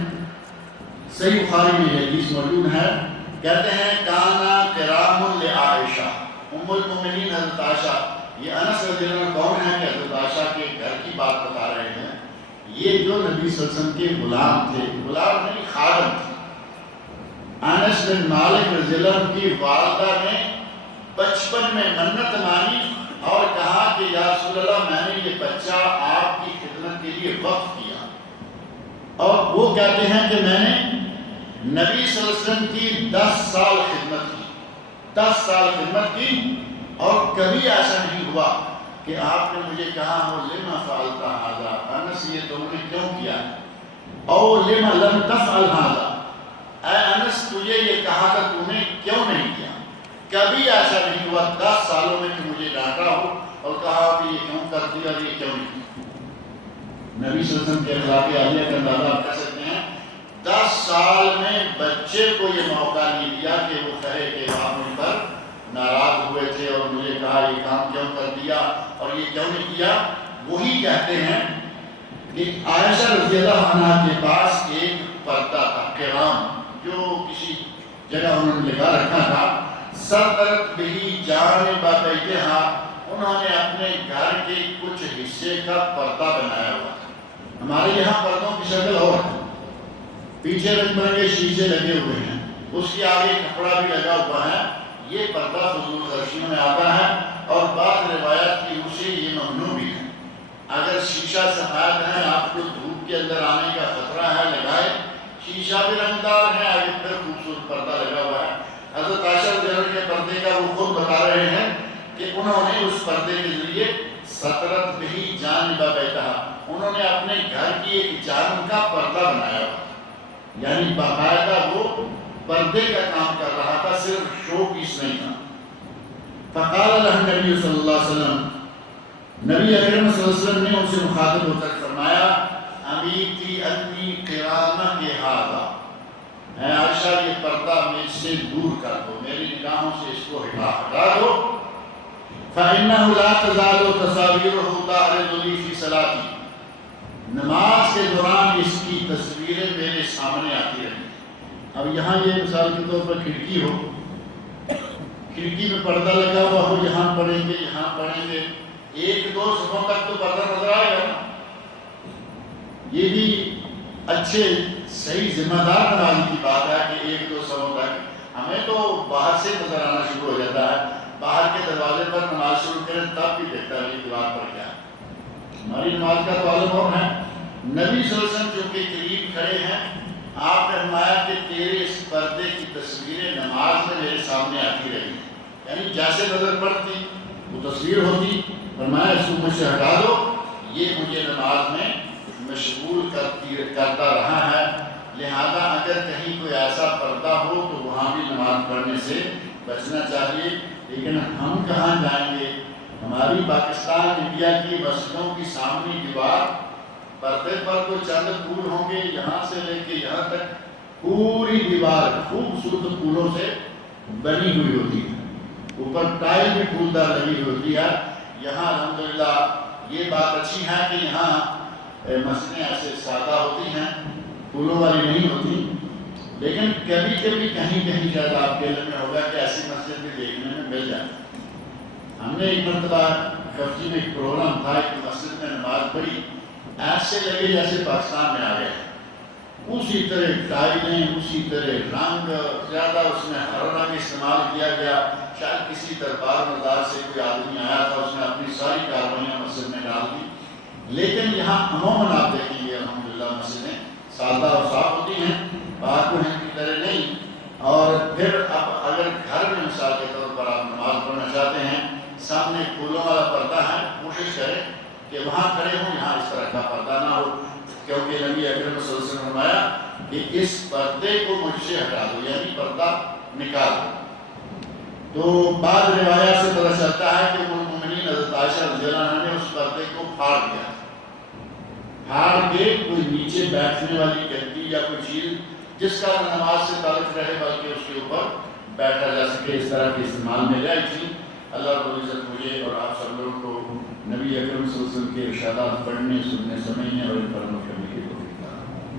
صحیح بخاری میں یہ حدیث موجود ہے، کہتے ہیں کانا کرام لعائشہ، ام المؤمنین حضرت عائشہ. یہ انس رضی اللہ عنہ کون ہے کہ حضرت عائشہ کے گھر کی بات بتا رہے ہیں. یہ جو نبی صلی اللہ علیہ وسلم کے غلام تھے، غلام نہیں خادم تھے. انس بن مالک رضی اللہ عنہ کی والدہ نے بچپن میں منت مانی اور کہا کہ یا رسول اللہ میں نے یہ بچہ آپ کی خدمت کے لیے وقف کیا. اور وہ کہتے ہیں کہ میں نے نبی صلی اللہ علیہ وسلم کی 10 سال خدمت کی، 10 سال خدمت کی، اور کبھی ایسا نہیں ہوا کہ آپ نے مجھے کہا ہو لما فعلت ھذا، انس یہ تم نے کیوں کیا، او لما لم تفعل ھذا، اے انس تجھے یہ کہا تھا تو نے کیوں نہیں کیا. کبھی ایسا نہیں ہوا 10 سالوں میں کہ مجھے ڈانٹا ہو اور کہا کہ یہ کیوں کر دیا اور یہ کیوں نہیں کیا. نبی صلی اللہ علیہ وسلم کے اخلاق عالیہ کا اندازہ آپ کر سکتے ہیں. 10 سال میں بچے کو یہ موقع نہیں دیا کہ وہ کہے کہ آپ مجھ پر ناراض ہوئے تھے اور مجھے کہا یہ کام کیوں کر دیا اور یہ کیوں نہیں کیا. وہی کہتے ہیں کہ عائشہ رضی اللہ عنہا کے پاس ایک پردہ تھا، کرام، جو کسی جگہ انہوں نے لگا رکھا تھا. صدرت بہی جانب بیتہا، انہوں نے اپنے گھر کے کچھ حصے کا پردہ بنایا ہوا تھا. ہمارے یہاں پردوں کی شکل اور ہے، پیچھے رنگ برنگے شیشے لگے ہوئے ہیں، اس کے آگے کپڑا بھی لگا ہوا ہے. یہ پردہ فضول خرچیوں میں آتا ہے اور بعض روایات کی روح سے یہ ممنوع بھی ہے. اگر شیشہ سفید ہے، آپ کو دھوپ کے اندر آنے کا خطرہ ہے، لگائے. شیشہ بھی رنگدار ہے، آگے پھر خوبصورت پردہ لگا ہوا ہے. حضرت عائشہ رضی اللہ عنہا کے پردے کا وہ خود بتا رہے ہیں کہ انہوں نے اس پردے کے ذریعے سترت بہی جانب بیتہا، انہوں نے اپنے گھر کی ایک جانب کا پردہ بنایا ہوا، یعنی باقاعدہ وہ پردے کا کام کر رہا تھا، صرف شو پیس نہیں تھا. فقال لہ نبی صلی اللہ علیہ وسلم، نبی اکرم صلی اللہ علیہ وسلم نے ان سے مخاطب ہو کر فرمایا، امیتی انی قرامہ کے ھذا، اے عائشہ یہ پردہ مجھ سے دور کر دو، میری نگاہوں سے اس کو ہٹا دو. فإنه لا تزال تصاویرہ تعرض لی فی صلاتی، نماز کے دوران اس کی تصویریں میرے سامنے آتی رہیں. اب یہاں یہ مثال کے طور پر کھڑکی ہو، کھڑکی میں پردہ لگا ہوا ہو، یہاں پڑھیں گے یہاں پڑھیں گے، 1-2 صفوں تک تو پردہ نظر آئے گا نا. یہ بھی اچھے صحیح ذمہ دار نمازی کی بات ہے کہ 1-2 صفوں تک. ہمیں تو باہر سے نظر آنا شروع ہو جاتا ہے، باہر کے دروازے پر نماز شروع کریں تب بھی دیکھتا ہے یہ دیوار پر کیا ہے. ہماری نماز کا تو عالم اور ہے. نبی صلی اللہ علیہ وسلم جو کہ قریب کھڑے ہیں، آپ نے فرمایا کہ تیرے اس پردے کی تصویریں نماز میں میرے سامنے آتی رہی، یعنی جیسے نظر پڑتی وہ تصویر ہوتی. فرمایا اس کو مجھ سے ہٹا دو، یہ مجھے نماز میں مشغول کرتا رہا ہے. لہذا اگر کہیں کوئی ایسا پردہ ہو تو وہاں بھی نماز پڑھنے سے بچنا چاہیے. لیکن ہم کہاں جائیں گے؟ ہماری پاکستان انڈیا کی مسجدوں کی سامنے دیوار پردے پر تو چند پھول ہوں گے، یہاں سے لے کے یہاں تک پوری دیوار خوبصورت پھولوں سے بنی ہوئی ہوتی ہے، اوپر ٹائل بھی پھولدار لگی ہوتی ہے. یہاں الحمدللہ یہ بات اچھی ہے کہ یہاں مسجدیں ایسے سادہ ہوتی ہیں پھولوں والی نہیں ہوتی، لیکن کبھی کبھی کہیں کہیں شاید آپ کے علم میں ہوگا کہ ایسی مسجد بھی دیکھنے میں مل جائے۔ ہم نے ایک مرتبہ کفجی میں ایک پروگرام تھا، ایک مسجد میں نماز پڑھی، ایسے لگے جیسے پاکستان میں آ گئے، اسی طرح ٹائلیں، اسی طرح رنگ، زیادہ اس میں ہر رنگ استعمال کیا گیا۔ شاید کسی دربار مردار سے کوئی آدمی آیا تھا، اس نے اپنی ساری کاروائیاں مسجد میں ڈال دی۔ لیکن یہاں عموماً آپ دیکھیں گے الحمدللہ مسجدیں سادہ اور صاف ہوتی ہیں، باہر کو ہیں کی طرح نہیں۔ اور پھر اب اگر گھر میں مثال کے طور پر آپ نماز پڑھنا چاہتے ہیں، سامنے پھولوں والا پردہ ہے، کوشش کریں کہ وہاں کھڑے ہوں، یہاں اس طرح کا پردہ نہ ہو، کیونکہ نبی اکرم صلی اللہ علیہ وسلم نے فرمایا کہ اس پردے کو مجھ سے ہٹا دو، یعنی پردہ نکال دو۔ تو بعض روایات سے پتہ چلتا ہے کہ المومنین حضرت عائشہ رضی اللہ عنہا نے اس پردے کو پھاڑ دیا، پھاڑ کے کوئی نیچے بیٹھنے والی گدی یا کوئی چیز جس کا نماز سے تعلق رہے بلکہ اس کے اوپر بیٹھا جا سکے، اس طرح کے استعمال میں لائی تھی۔ اللہ رب العزت مجھے اور آپ سب لوگوں کو نبی اکرم صلی اللہ علیہ وسلم کے ارشادات پڑھنے، سننے، سمجھنے اور ان پر عمل کرنے کی توفیق عطا فرمائے۔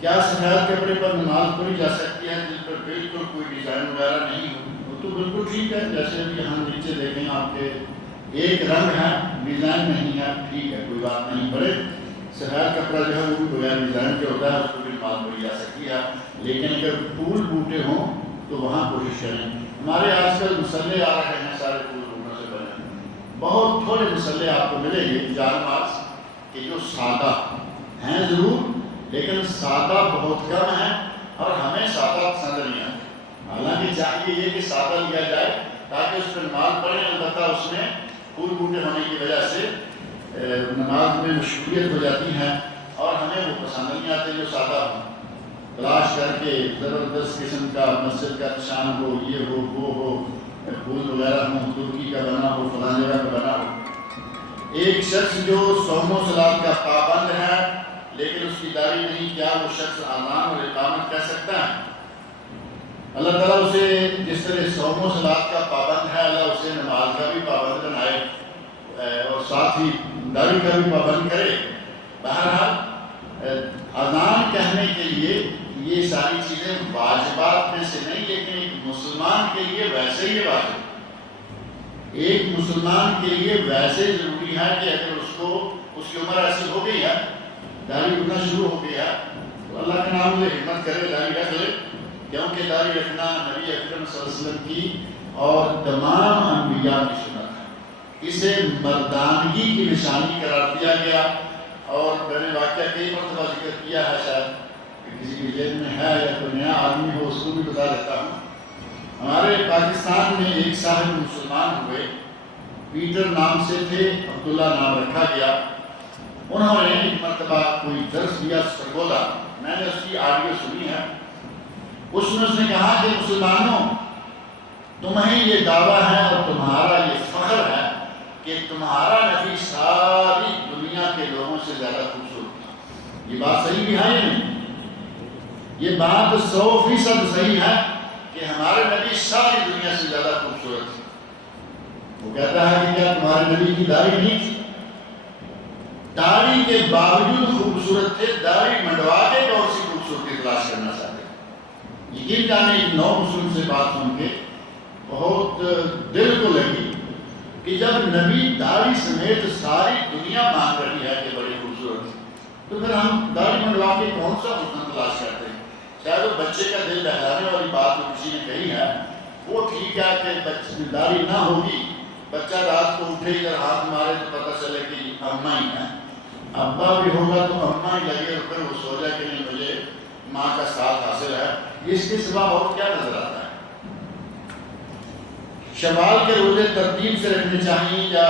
کیا سفید کپڑے پر نماز پڑھی جا سکتی ہے جن پر بالکل کوئی ڈیزائن وغیرہ نہیں ہو؟ وہ تو بالکل ٹھیک ہے، جیسے بھی یہاں نیچے دیکھیں آپ کے ایک رنگ ہے، ڈیزائن نہیں ہے، ٹھیک ہے، کوئی بات نہیں۔ بڑے سفید کپڑا جو ہے وہ بھی بغیر ڈیزائن کے ہوتا ہے، اس کو بھی نماز پڑھی جا سکتی ہے، لیکن اگر پھول بوٹے ہوں تو وہاں کوشش کریں۔ ہمارے آج کل مسلح آ رہے ہیں سارے پھول بوٹوں سے بنے، بہت تھوڑے مسلح آپ کو ملیں گے جانماز کہ جو سادہ ہیں ضرور، لیکن سادہ بہت کم ہے اور ہمیں سادہ پسند نہیں آتا۔ حالانکہ چاہیے یہ کہ سادہ لیا جائے تاکہ اس پہ نماز پڑھیں، البتہ اس میں پھول بوٹے ہونے کی وجہ سے نماز میں مشغولیت ہو جاتی ہے اور ہمیں وہ پسند نہیں آتے جو سادہ ہوں۔ تلاش کر کے زبردست قسم کا مسجد کا نشان ہو، یہ ہو، وہ ہو، پھول وغیرہ ہو، ترکی کا بنا ہو، فلاں جگہ کا بنا ہو۔ ایک شخص جو صوم و صلاۃ کا پابند ہے لیکن اس کی داڑھی نہیں، کیا وہ شخص اذان اور اقامت کہہ سکتا ہے؟ اللہ تعالیٰ اسے جس طرح صوم و صلاۃ کا پابند ہے، اللہ اسے نماز کا بھی پابند بنائے اور ساتھ ہی داڑھی کا بھی پابند کرے۔ بہرحال اذان کہنے کے لیے یہ ساری چیزیں واجبات میں سے نہیں، لیکن ایک مسلمان کے لیے ویسے ہی واجب، ایک مسلمان کے لیے ویسے ضروری ہے کہ اگر اس کی عمر ایسی ہو گئی ہے، داڑھی اٹھنا شروع ہو گیا تو اللہ کے نام سے ہمت کرے، داڑھی رکھ لے، کیونکہ داڑھی رکھنا نبی اکرم صلی اللہ علیہ وسلم کی اور تمام انبیاء کی سنت ہے۔ اسے مردانگی کی نشانی قرار دیا گیا، اور میں نے واقعہ کئی مرتبہ ذکر کیا ہے، شاید کسی کی ذہن میں ہے یا کوئی نیا آدمی ہو اس کو بھی بتا دیتا ہوں۔ ہمارے پاکستان میں ایک صاحب مسلمان ہوئے، پیٹر نام سے تھے، عبداللہ نام رکھا گیا۔ انہوں نے ایک مرتبہ کوئی درس دیا سرگودا، میں نے اس کی آڈیو سنی ہے۔ اس میں اس نے کہا کہ مسلمانوں، تمہیں یہ دعویٰ ہے اور تمہارا یہ فخر ہے کہ تمہارا نبی ساری دنیا کے لوگوں سے زیادہ خوبصورت تھا۔ یہ بات صحیح بھی ہے یا نہیں؟ یہ بات 100% صحیح ہے کہ ہمارے نبی ساری دنیا سے زیادہ خوبصورت تھے۔ وہ کہتا ہے کہ کیا تمہارے نبی کی داڑھی نہیں تھی؟ داڑھی کے باوجود خوبصورت تھے، داڑھی منڈوا کے کون سی خوبصورتی تلاش کرنا چاہتے ہیں؟ یقین جانے ایک نو مسلم سے بات سن کے بہت دل کو لگی کہ جب نبی داڑھی سمیت ساری دنیا مانگ رہی ہے کہ بڑی خوبصورت ہے، تو پھر ہم داڑھی منڈوا کے کون سا حسن تلاش کرتے ہیں؟ شاید وہ بچے کا دل بہلانے والی بات جو کسی نے کہی ہے وہ ٹھیک ہے کہ داڑھی نہ ہوگی، بچہ رات کو اٹھے ادھر ہاتھ مارے تو پتہ چلے کہ اماں ہی ہے، ابا بھی ہوگا تو اماں ہی لگے اور پھر وہ سو جائے کہ نہیں مجھے ماں کا ساتھ حاصل ہے۔ اس کے سوا اور کیا نظر آتا ہے؟ شوال کے روزے ترتیب سے رکھنے چاہیے یا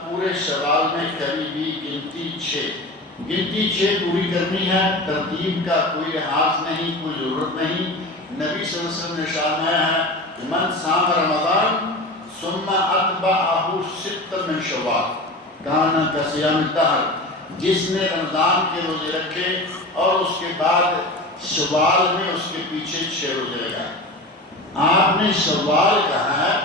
پورے شوال میں کبھی بھی گنتی 6 پوری کرنی ہے؟ ترتیب کا کوئی لحاظ نہیں، کوئی ضرورت نہیں۔ نبی صلی اللہ علیہ وسلم نے ارشاد فرمایا ہے من صام رمضان ثم اتبعہ 6 من شوال کان کصیام الدہر، جس نے رمضان کے روزے رکھے اور اس کے بعد شوال میں اس کے پیچھے 6 روزے لگائے۔ آپ نے شوال کہا ہے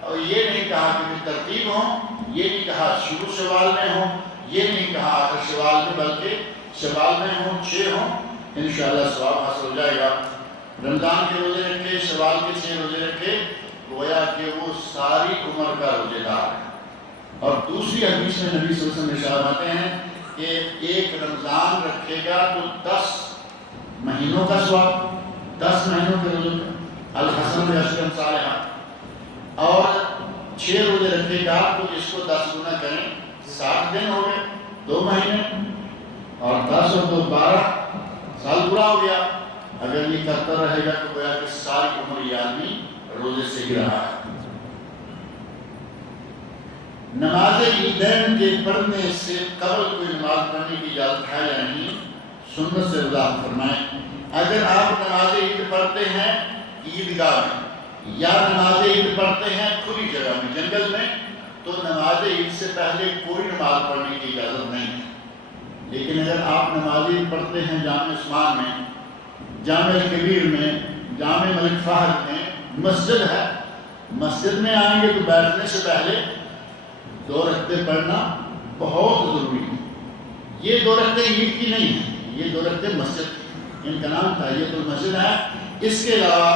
اور یہ نہیں کہا کہ ترتیب ہوں، یہ نہیں کہا شروع شوال میں ہوں، یہ نہیں کہا آخر شوال میں، بلکہ شوال میں ہوں 6 ہوں، انشاءاللہ ثواب حاصل ہو جائے گا۔ رمضان کے روزے رکھے، شوال کے 6 روزے رکھے، گویا کہ وہ ساری عمر کا روزے دار ہے۔ اور دوسری حدیث میں نبی صلی اللہ علیہ وسلم ارشاد فرماتے ہیں کہ ایک رمضان رکھے گا تو 10 مہینوں کا ثواب، 10 مہینوں کے روزے کا، الحسن بعشر امثالہ، اور 6 روزے رکھے گا تو اس کو 10 گنا کریں 60 دن ہو گئے، 2 مہینے، اور 10 اور 2 12 سال پورا ہو گیا۔ اگر یہ کرتا رہے گا تو گویا کہ ساری عمر یہ آدمی روزے سے ہی رہا ہے۔ نماز عیدین کے پڑھنے سے قبل کوئی نماز پڑھنے کی اجازت ہے یا نہیں، سنت سے وضاحت فرمائیں۔ اگر آپ نماز عید پڑھتے ہیں عیدگاہ میں یا نماز عید پڑھتے ہیں کھلی جگہ میں، جنگل میں، تو نماز عید سے پہلے کوئی نماز پڑھنے کی اجازت نہیں ہے۔ لیکن اگر آپ نماز عید پڑھتے ہیں جامع عثمان میں، جامع الکبیر میں، جامع ملک فہد میں، مسجد ہے، مسجد میں آئیں گے تو بیٹھنے سے پہلے 2 رکعتیں پڑھنا بہت ضروری ہے۔ یہ 2 رکعتیں عید کی نہیں ہیں، یہ 2 رکعتیں مسجد کی، ان کا نام تحیۃ المسجد ہے۔ اس کے علاوہ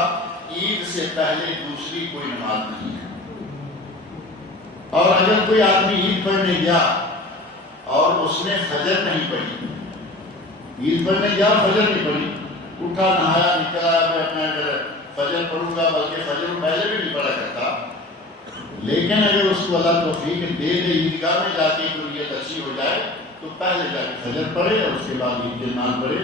عید سے پہلے دوسری کوئی نماز نہیں ہے۔ اور اگر کوئی آدمی عید پڑھنے گیا اور اس نے فجر نہیں پڑھی، عید پڑھنے گیا فجر نہیں پڑھی، اٹھا نہایا نکلا، میں اپنا فجر پڑھوں گا، بلکہ فجر پہلے بھی نہیں پڑھا کرتا، لیکن اگر اس کو اللہ توفیق دے دے عیدگاہ میں جا کے کوئی نیت اچھی ہو جائے تو پہلے جا کے فجر پڑھے اور اس کے بعد عید کے نماز پڑھے۔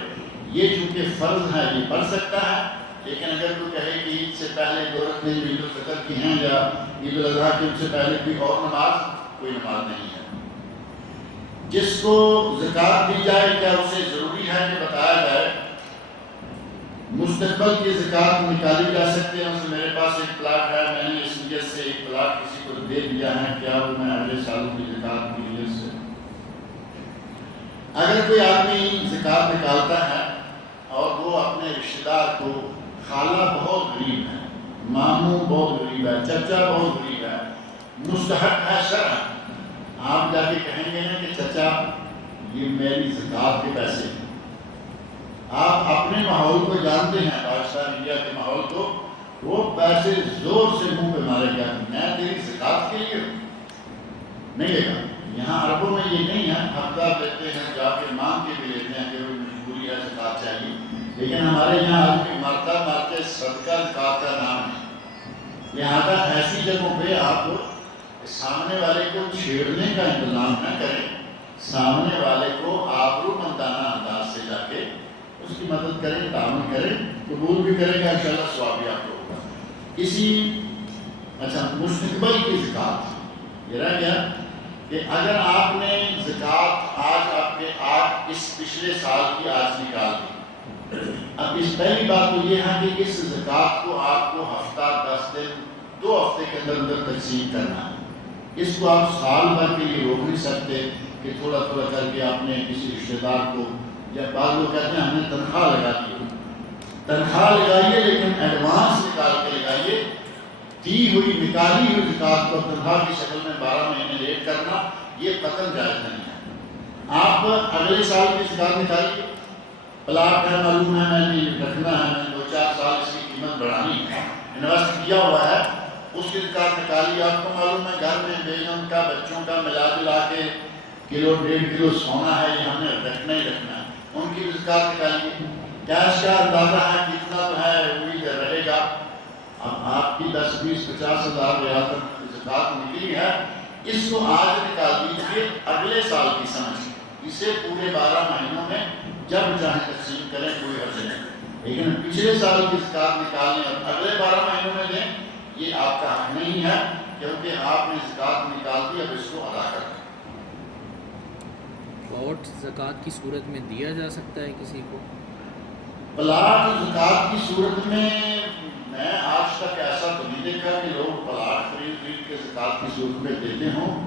یہ چونکہ فرض ہے یہ پڑھ سکتا ہے، لیکن اگر کوئی کہے کہ عید سے پہلے 2 رکعتیں عید الفطر کی ہیں یا عید الاضحیٰ کی، ان سے پہلے کوئی اور نماز، کوئی نماز نہیں ہے۔ جس کو زکوٰۃ دی جائے کیا اسے ضروری ہے کہ بتایا جائے؟ مستقبل کی زکوٰۃ نکالی جا سکتے ہیں۔ میرے پاس ایک پلاٹ ہے، میں نے اس نیت سے ایک پلاٹ کسی کو دے دیا ہے، کیا وہ میں اگلے سالوں کی زکوٰۃ کی نیت سے؟ اگر کوئی آدمی زکوٰۃ نکالتا ہے اور وہ اپنے رشتہ دار کو، خالہ بہت غریب ہے، ماموں بہت غریب ہے، چچا بہت غریب ہے، مستحق ہے شرعاً، آپ جا کے کہیں گے نا کہ چچا یہ میری زکوٰۃ کے پیسے ہیں، آپ اپنے ماحول کو جانتے ہیں، پاکستان انڈیا کے ماحول کو، وہ پیسے زور سے منہ پہ مارے گا، میں تیری زکوٰۃ کے لیے نہیں لے گا۔ یہاں عربوں میں یہ نہیں ہے، حقدار لیتے ہیں، جا کے مانگ کے بھی لیتے ہیں کہ وہ مجبوری ہے زکوٰۃ چاہیے، لیکن ہمارے یہاں آدمی مرتا مارتے صدقہ زکوٰۃ کا نام ہے۔ لہٰذا ایسی جگہوں پہ آپ سامنے والے کو چھیڑنے کا انتظام نہ کریں، سامنے والے کو آبرومندانہ انداز سے جا کے اس کی مدد کریں، تعاون کریں، قبول بھی کرے گا انشاءاللہ، ثواب بھی آپ کو ہوگا۔ اچھا مستقبل کی زکوٰۃ یہ رہ گیا کہ اگر آپ نے زکوٰۃ آج اس پچھلے سال کی آج نکال دی، اب اس پہلی بات تو یہ ہے کہ اس زکوٰۃ کو آپ کو ہفتہ 10 دن 2 ہفتے کے اندر تقسیم کرنا ہے۔ اس کو آپ سال بھر کے لیے روک نہیں سکتے کہ تھوڑا تھوڑا کر کے آپ نے کسی رشتہ دار کو، یا بعض لوگ کہتے ہیں ہم نے تنخواہ لگا دی، تنخواہ لگائیے لیکن ایڈوانس نکال کے لگائیے، دی ہوئی نکالی ہوئی زکوٰۃ کو تنخواہ کی شکل میں 12 مہینے لیٹ کرنا یہ قطعاً جائز نہیں ہے۔ آپ اگلے سال کی زکوٰۃ نکالیے، پلاٹ ہے، معلوم ہے میں نے رکھنا ہے، میں 2-4 سال اس کی قیمت بڑھانی ہے، انویسٹ کیا ہوا ہے، اس کی زکوٰۃ نکالی۔ آپ کو معلوم ہے گھر میں بیگم کا، بچوں کا ملا جلا کے 1-1.5 کلو سونا ہے، یہ ہم نے رکھنا ہی رکھنا ہے، ان کی زکوٰۃ نکالیے۔ کیش کا اندازہ ہے کتنا تو ہے امید رہے گا، اب آپ کی 10-20-50 ہزار ریال تک زکوٰۃ نکلی ہے، اس کو آج نکال دیجیے اگلے سال کی سمجھ، اسے پورے 12 مہینوں میں جب چاہیں تقسیم کریں، کوئی حرج نہیں، لیکن پچھلے سال کی زکوٰۃ نکالنے اور اگلے 12 مہینوں میں دیں یہ آپ کا حق نہیں ہے، کیونکہ آپ نے زکوٰۃ نکال دی، اب اس کو ادا کر دیں۔ پلاٹ زکوٰۃ کی صورت میں دیا جا سکتا ہے کسی کو؟ پلاٹ زکوٰۃ کی صورت میں آج تک ایسا تو نہیں دیکھا کہ لوگ پلاٹ خرید کے زکوٰۃ کی صورت میں دیتے ہوں۔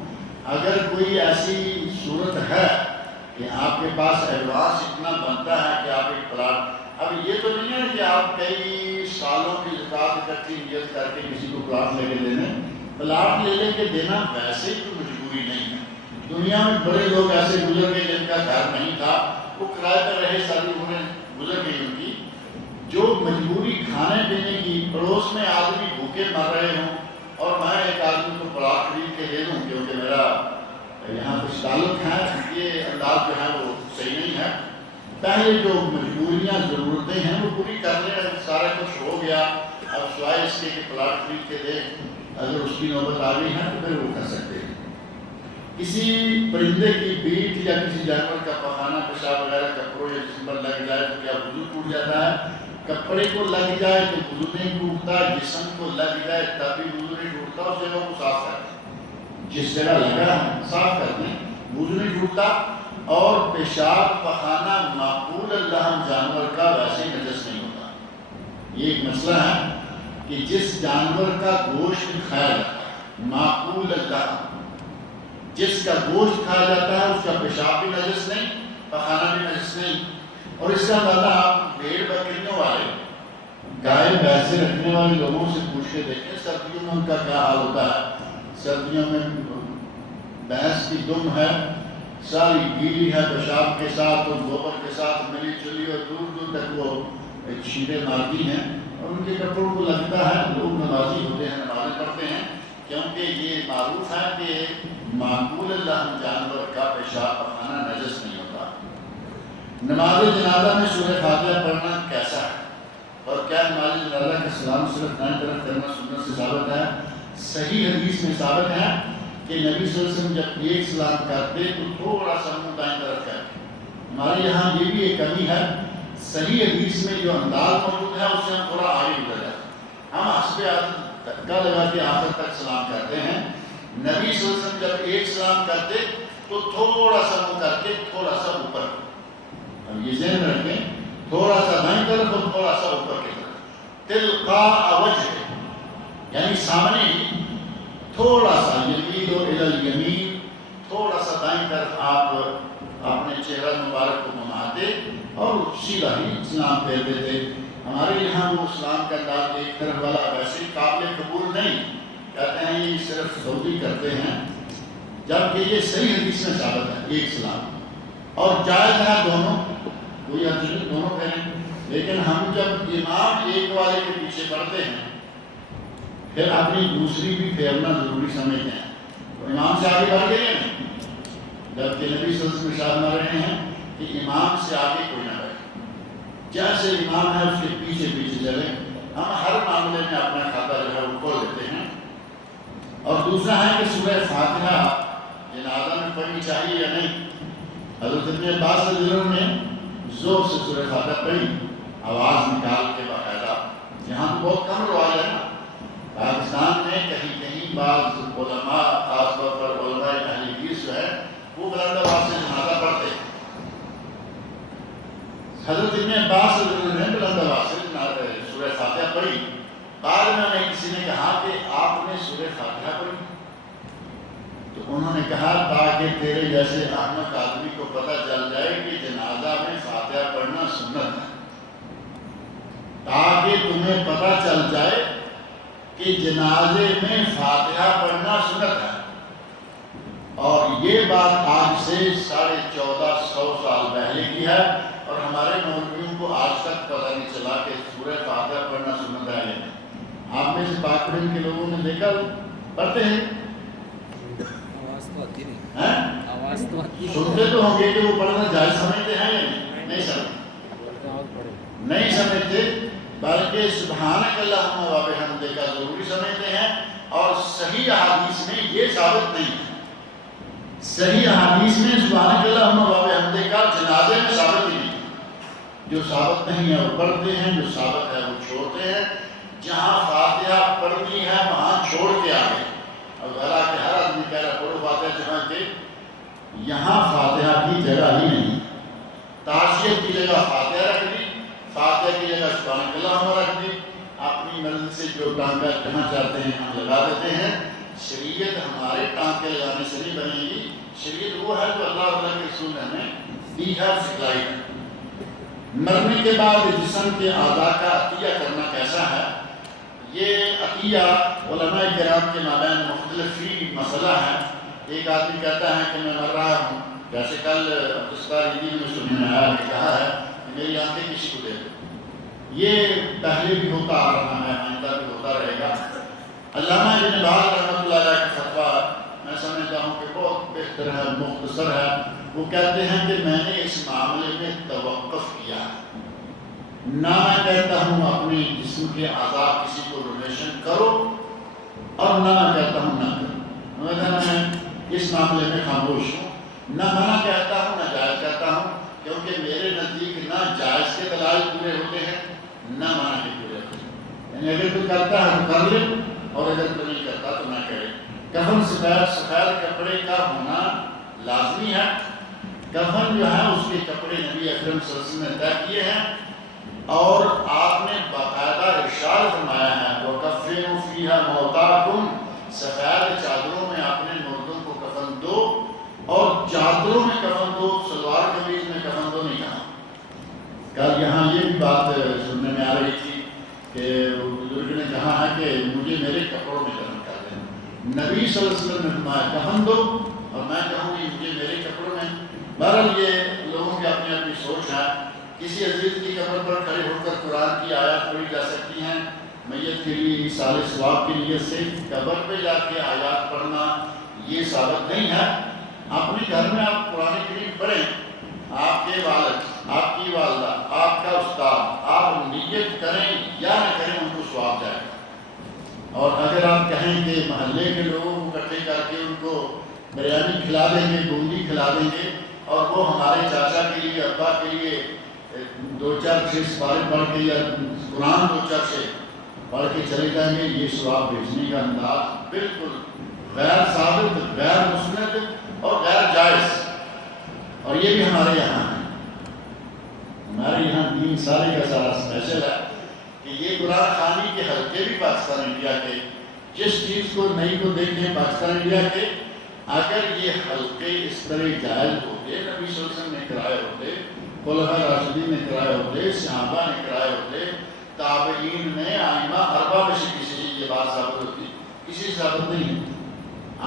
اگر کوئی ایسی صورت ہے کہ آپ کے پاس ایڈوانس اتنا بنتا ہے کہ آپ ایک پلاٹ اب یہ تو نہیں ہے کہ آپ کئی سالوں کی زکات اکٹھی نیت کر کے کسی کو پلاٹ لے کے دینے، پلاٹ لے کے دینا ویسے ہی تو مجبوری نہیں ہے۔ دنیا میں بڑے لوگ ایسے گزر گئے جن کا گھر نہیں تھا، وہ کرائے پر رہے، ساری عمریں گزر گئی ان کی، جو مجبوری کھانے پینے کی، پڑوس میں آدمی بھوکے مر رہے ہوں اور میں ایک آدمی کو پلاٹ خرید کے دے دوں کیونکہ میرا یہاں کچھ تعلق ہے، یہ انداز جو ہے وہ صحیح نہیں ہے۔ پہلے جو مجبوریاں ضرورتیں ہیں وہ پوری کر لیں، سارا کچھ ہو گیا، اب سوائے اس کے کہ پلاٹ خرید کے دے، اگر اس کی نوبت آ گئی ہے تو پھر وہ کر سکتے ہیں۔ کسی پرندے کی بیٹ یا کسی جانور کا پخانہ پیشاب وغیرہ کپڑوں یا جسم پر لگ جائے تو کیا وضو ٹوٹ جاتا ہے؟ کپڑے کو لگ جائے تو وضو نہیں ٹوٹتا، جسم کو لگ جائے تب بھی وضو نہیں ٹوٹتا، اس جگہ کو صاف کر دیں، جس جگہ لگا ہے صاف کر دیں، وضو نہیں ٹوٹتا۔ اور پیشاب پخانہ معقول اللحم جانور کا ویسے نجس نہیں ہوتا۔ یہ ایک مسئلہ ہے کہ جس جانور کا گوشت کھایا جاتا ہے، معقول اللحم، جس کا گوشت کھایا جاتا ہے اس کا پیشاب بھی نجس نہیں، پخانہ بھی نجس نہیں۔ اور اس کا اندازہ آپ بھیڑ بکریوں والے، گائے بھینسیں رکھنے والے لوگوں سے پوچھ کے دیکھیں سردیوں میں ان کا کیا حال ہوتا ہے۔ سردیوں میں بھینس کی دم ہے، ساری گیلی ہے پیشاب کے ساتھ اور گوبر کے ساتھ ملی جلی، اور دور دور تک وہ چھینٹے مارتی ہیں اور ان کے کپڑوں کو لگتا ہے۔ لوگ نمازی ہوتے ہیں، نمازیں پڑھتے ہیں، کیونکہ یہ معروف ہے کہ معقول اللحم جانور کا پیشاب پخانہ نجس نہیں ہوتا۔ نماز جنازہ میں سورہ فاتحہ پڑھنا کیسا ہے؟ اور کیا نماز جنازہ کا سلام صرف دائیں طرف کرنا سنت سے ثابت ہے؟ صحیح حدیث میں ثابت ہے کہ نبی صلی اللہ علیہ وسلم جب ایک سلام کرتے تو تھوڑا سا منہ دائیں طرف کرتے۔ ہمارے یہاں یہ بھی ایک کمی ہے، صحیح حدیث میں جو انداز موجود ہے اس سے ہم تھوڑا آگے گزر جاتے ہیں، ہم حسب عادت دھکا لگا کے آخر تک سلام کرتے ہیں۔ نبی صلی اللہ علیہ وسلم جب ایک سلام کرتے تو تھوڑا سا منہ کر کے تھوڑا سا اوپر، اب یہ ذہن رکھیں، تھوڑا سا دائیں طرف اور تھوڑا سا اوپر کی طرف، تلقاء وجہ، یعنی سامنے ہی تھوڑا سا یمین و الی الیمین، تھوڑا سا دائیں طرف آپ اپنے چہرہ مبارک کو گھماتے اور سیدھا ہی سلام پھیر دیتے۔ ہمارے یہاں وہ اسلام کا انداز ایک طرف والا ویسے قابل قبول نہیں، کہتے ہیں یہ صرف سعودی کرتے ہیں، جبکہ یہ صحیح حدیث میں ثابت ہے ایک سلام، اور جائز ہے دونوں، کوئی حرج نہیں دونوں پھیریں۔ لیکن ہم جب امام ایک والے کے پیچھے پڑھتے ہیں پھر اپنی دوسری بھی پھیرنا ضروری سمجھتے ہیں، تو امام سے آگے بڑھ گئے ہیں، جبکہ نبی صلی اللہ علیہ وسلم ارشاد فرما رہے ہیں کہ امام سے آگے کوئی نہ بڑھے، جیسے امام ہے اس کے پیچھے پیچھے چلیں۔ ہم ہر معاملے میں اپنا کھاتا جو ہے وہ کھول دیتے ہیں۔ اور دوسرا ہے کہ سورہ فاتحہ جنازہ میں پڑھنی چاہیے یا نہیں۔ حضرت ابن عباس رضی اللہ عنہ نے زور سے سورہ فاتحہ پڑھی، آواز نکال کے باقاعدہ۔ یہاں تو بہت کم رواج ہے نا، پاکستان میں کہیں کہیں بعض علماء، خاص طور پر علماء اہل حدیث جو ہے وہ بلند آواز سے جنازہ پڑھتے ہیں۔ حضرت ابن عباس رضی اللہ عنہ نے بلند آواز سے سورہ فاتحہ پڑھی۔ بعد میں انہیں کسی نے کہا کہ آپ نے سورہ فاتحہ پڑھی، تو انہوں نے کہا تاکہ تیرے جیسے احمق آدمی کو پتہ چل جائے کہ جنازہ میں فاتحہ پڑھنا سنت ہے، تاکہ تمہیں پتہ چل جائے کہ جنازے میں فاتحہ پڑھنا سنت ہے۔ اور یہ بات آج سے 1450 سال پہلے کی ہے، اور ہمارے مولویوں کو آج تک پتہ نہیں چلا کہ سورہ فاتحہ پڑھنا سنت ہے یا نہیں۔ آپ میں سے پاک کے لوگوں نے دیکھا پڑھتے ہیں، آواز تو آتی نہیں، ہیں آواز تو آتی سنتے تو ہوں گے کہ وہ پڑھنا جائز سمجھتے ہیں یا نہیں سمجھتے، نہیں سمجھتے، بلکہ سبحانک اللہم و بحمدک کا ضروری سمجھتے ہیں۔ اور صحیح احادیث میں یہ ثابت نہیں ہے، صحیح احادیث میں سبحانک اللہم و بحمدک کا جنازے میں ثابت ہی نہیں ہے۔ جو ثابت نہیں ہے وہ پڑھتے ہیں، جو ثابت ہے وہ چھوڑتے ہیں۔ جہاں فاتحہ پڑھنی ہے وہاں چھوڑ کے آگے، اور حالانکہ ہر آدمی کہہ رہا پڑھو فاتحہ، جہاں کہ یہاں فاتحہ کی جگہ ہی نہیں، تعزیت کی جگہ فاتحہ رکھ دی، فاتحہ کی جگہ سبحانک اللہم رکھ دی، اپنی مرضی سے جو ٹانکا جہاں چاہتے ہیں ہم لگا دیتے ہیں۔ شریعت ہمارے ٹانکے لگانے سے نہیں بنے گی، شریعت وہ ہے جو اللہ کے رسول نے ہمیں دی ہے، سکھلائی ہے۔ مرنے کے بعد جسم کے اعضاء کا عطیہ کرنا کیسا ہے؟ یہ عطیہ علماء کرام کے مابین مختلف مسئلہ ہے۔ ایک آدمی کہتا ہے کہ میں مر رہا ہوں، جیسے کل عبدالستار میں سننے میں آیا کہ کہا ہے کہ میری آنکھیں کسی کو دے دو۔ یہ پہلے بھی ہوتا آ رہا ہے، آئندہ بھی ہوتا رہے گا۔ علامہ ابن باز رحمۃ اللہ علیہ کا فتویٰ میں سمجھتا ہوں کہ بہت بہتر ہے، مختصر ہے۔ وہ کہتے ہیں کہ میں نے اس معاملے میں توقف کیا ہے، نہ میں کہتا ہوں اپنے جسم کے اعضاء کسی کو ڈونیشن کرو، اور نہ میں کہتا ہوں نہ کرو۔ میں اس معاملے میں خاموش ہوں، نہ منع کہتا ہوں نہ جائز کہتا ہوں، کیونکہ میرے نزدیک نہ جائز کے دلائل پورے ہوتے ہیں نہ منع کے پورے ہوتے ہیں۔ یعنی اگر کوئی کرتا ہے تو کر لے، اور اگر کوئی نہیں کرتا تو نہ کرے۔ کفن سفید کپڑے کا ہونا لازمی ہے۔ کفن جو ہے اس کے کپڑے نبی اکرم صلی اللہ علیہ وسلم نے طے کیے ہیں، اور آپ نے باقاعدہ ارشاد فرمایا ہے وَكَفِّنُوا فِيهَا مَوْتَاكُمْ، سفید چادروں میں اپنے مردوں کو کفن دو، اور چادروں میں کفن دو، سلوار قمیض میں کفن دو نہیں کہا۔ کل یہاں یہ بھی بات سننے میں آ رہی تھی کہ بزرگ نے کہا ہے کہ مجھے میرے کپڑوں میں کفن کر دینا۔ نبی صلی اللہ علیہ وسلم نے فرمایا کفن دو، اور میں کہوں گی مجھے میرے کپڑوں میں۔ بہرحال یہ لوگوں کی اپنی اپنی سوچ ہے۔ کسی عزیز کی قبر پر کھڑے ہو کر قرآن کی آیات پڑھی جا سکتی ہیں، میت کے لیے ایصال ثواب کے لیے صرف قبر پہ جا کے آیات پڑھنا یہ ثابت نہیں ہے۔ اپنے گھر میں آپ قرآن کریم پڑھیں، آپ کے والد، آپ کی والدہ، آپ کا استاد، آپ نیت کریں یا نہ کریں ان کو ثواب جائے گا۔ اور اگر آپ کہیں کہ محلے کے لوگوں کو اکٹھے کر کے ان کو بریانی کھلا دیں گے، بوندی کھلا دیں گے، اور وہ ہمارے چاچا کے لیے، ابا کے لیے 2-4 سپارے پڑھ کے یا قرآن 2-4 سے پڑھ کے چلے جائیں گے، یہ ثواب بھیجنے کا انداز بالکل غیر ثابت، غیر مسند اور غیر جائز۔ اور یہ بھی ہمارے یہاں ہے، ہمارے یہاں دین سارے کا سارا اسپیشل ہے کہ یہ قرآن خوانی کے حلقے بھی پاکستان انڈیا کے، جس چیز کو نہیں کو دیکھیں پاکستان انڈیا کے، اگر یہ حلقے اس طرح جائز ہوتے، نبی صلی اللہ علیہ وسلم نے کرائے ہوتے، خلفائے راشدین نے کرائے ہوتے، صحابہ نے کرائے ہوتے، تابعین میں، ائمہ اربعہ میں سے کسی سے یہ بات ثابت ہوتی، کسی سے ثابت نہیں ہے۔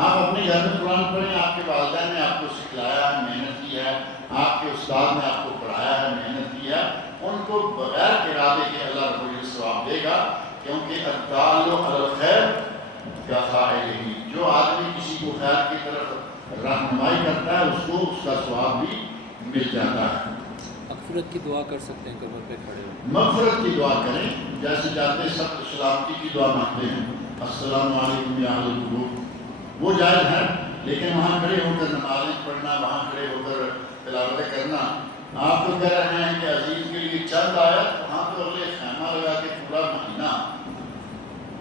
آپ اپنے گھر میں قرآن پڑھیں، آپ کے والدین نے آپ کو سکھلایا ہے، محنت کی ہے، آپ کے استاد نے آپ کو پڑھایا ہے، محنت کی ہے، ان کو بغیر ارادے کے اللہ رب العزت ثواب دے گا، کیونکہ الدال علی الخیر کفاعلہ، جو آدمی کسی کو خیر کی طرف رہنمائی کرتا ہے اس کو اس کا ثواب بھی مل جاتا ہے۔ مغفرت کی دعا کر سکتے ہیں قبر پہ کھڑے ہو؟ مغفرت کی دعا کریں، جیسے جاتے سب سلامتی کی دعا مانگتے ہیں، السلام علیکم یا اہل القبور، وہ جائز ہے، لیکن وہاں کھڑے ہو کر نمازیں پڑھنا، وہاں کھڑے ہو کر تلاوتیں کرنا، آپ تو کہہ رہے ہیں کہ عزیز کے لیے چند آیت، وہاں تو اگلے خیمہ لگا کے پورا مہینہ،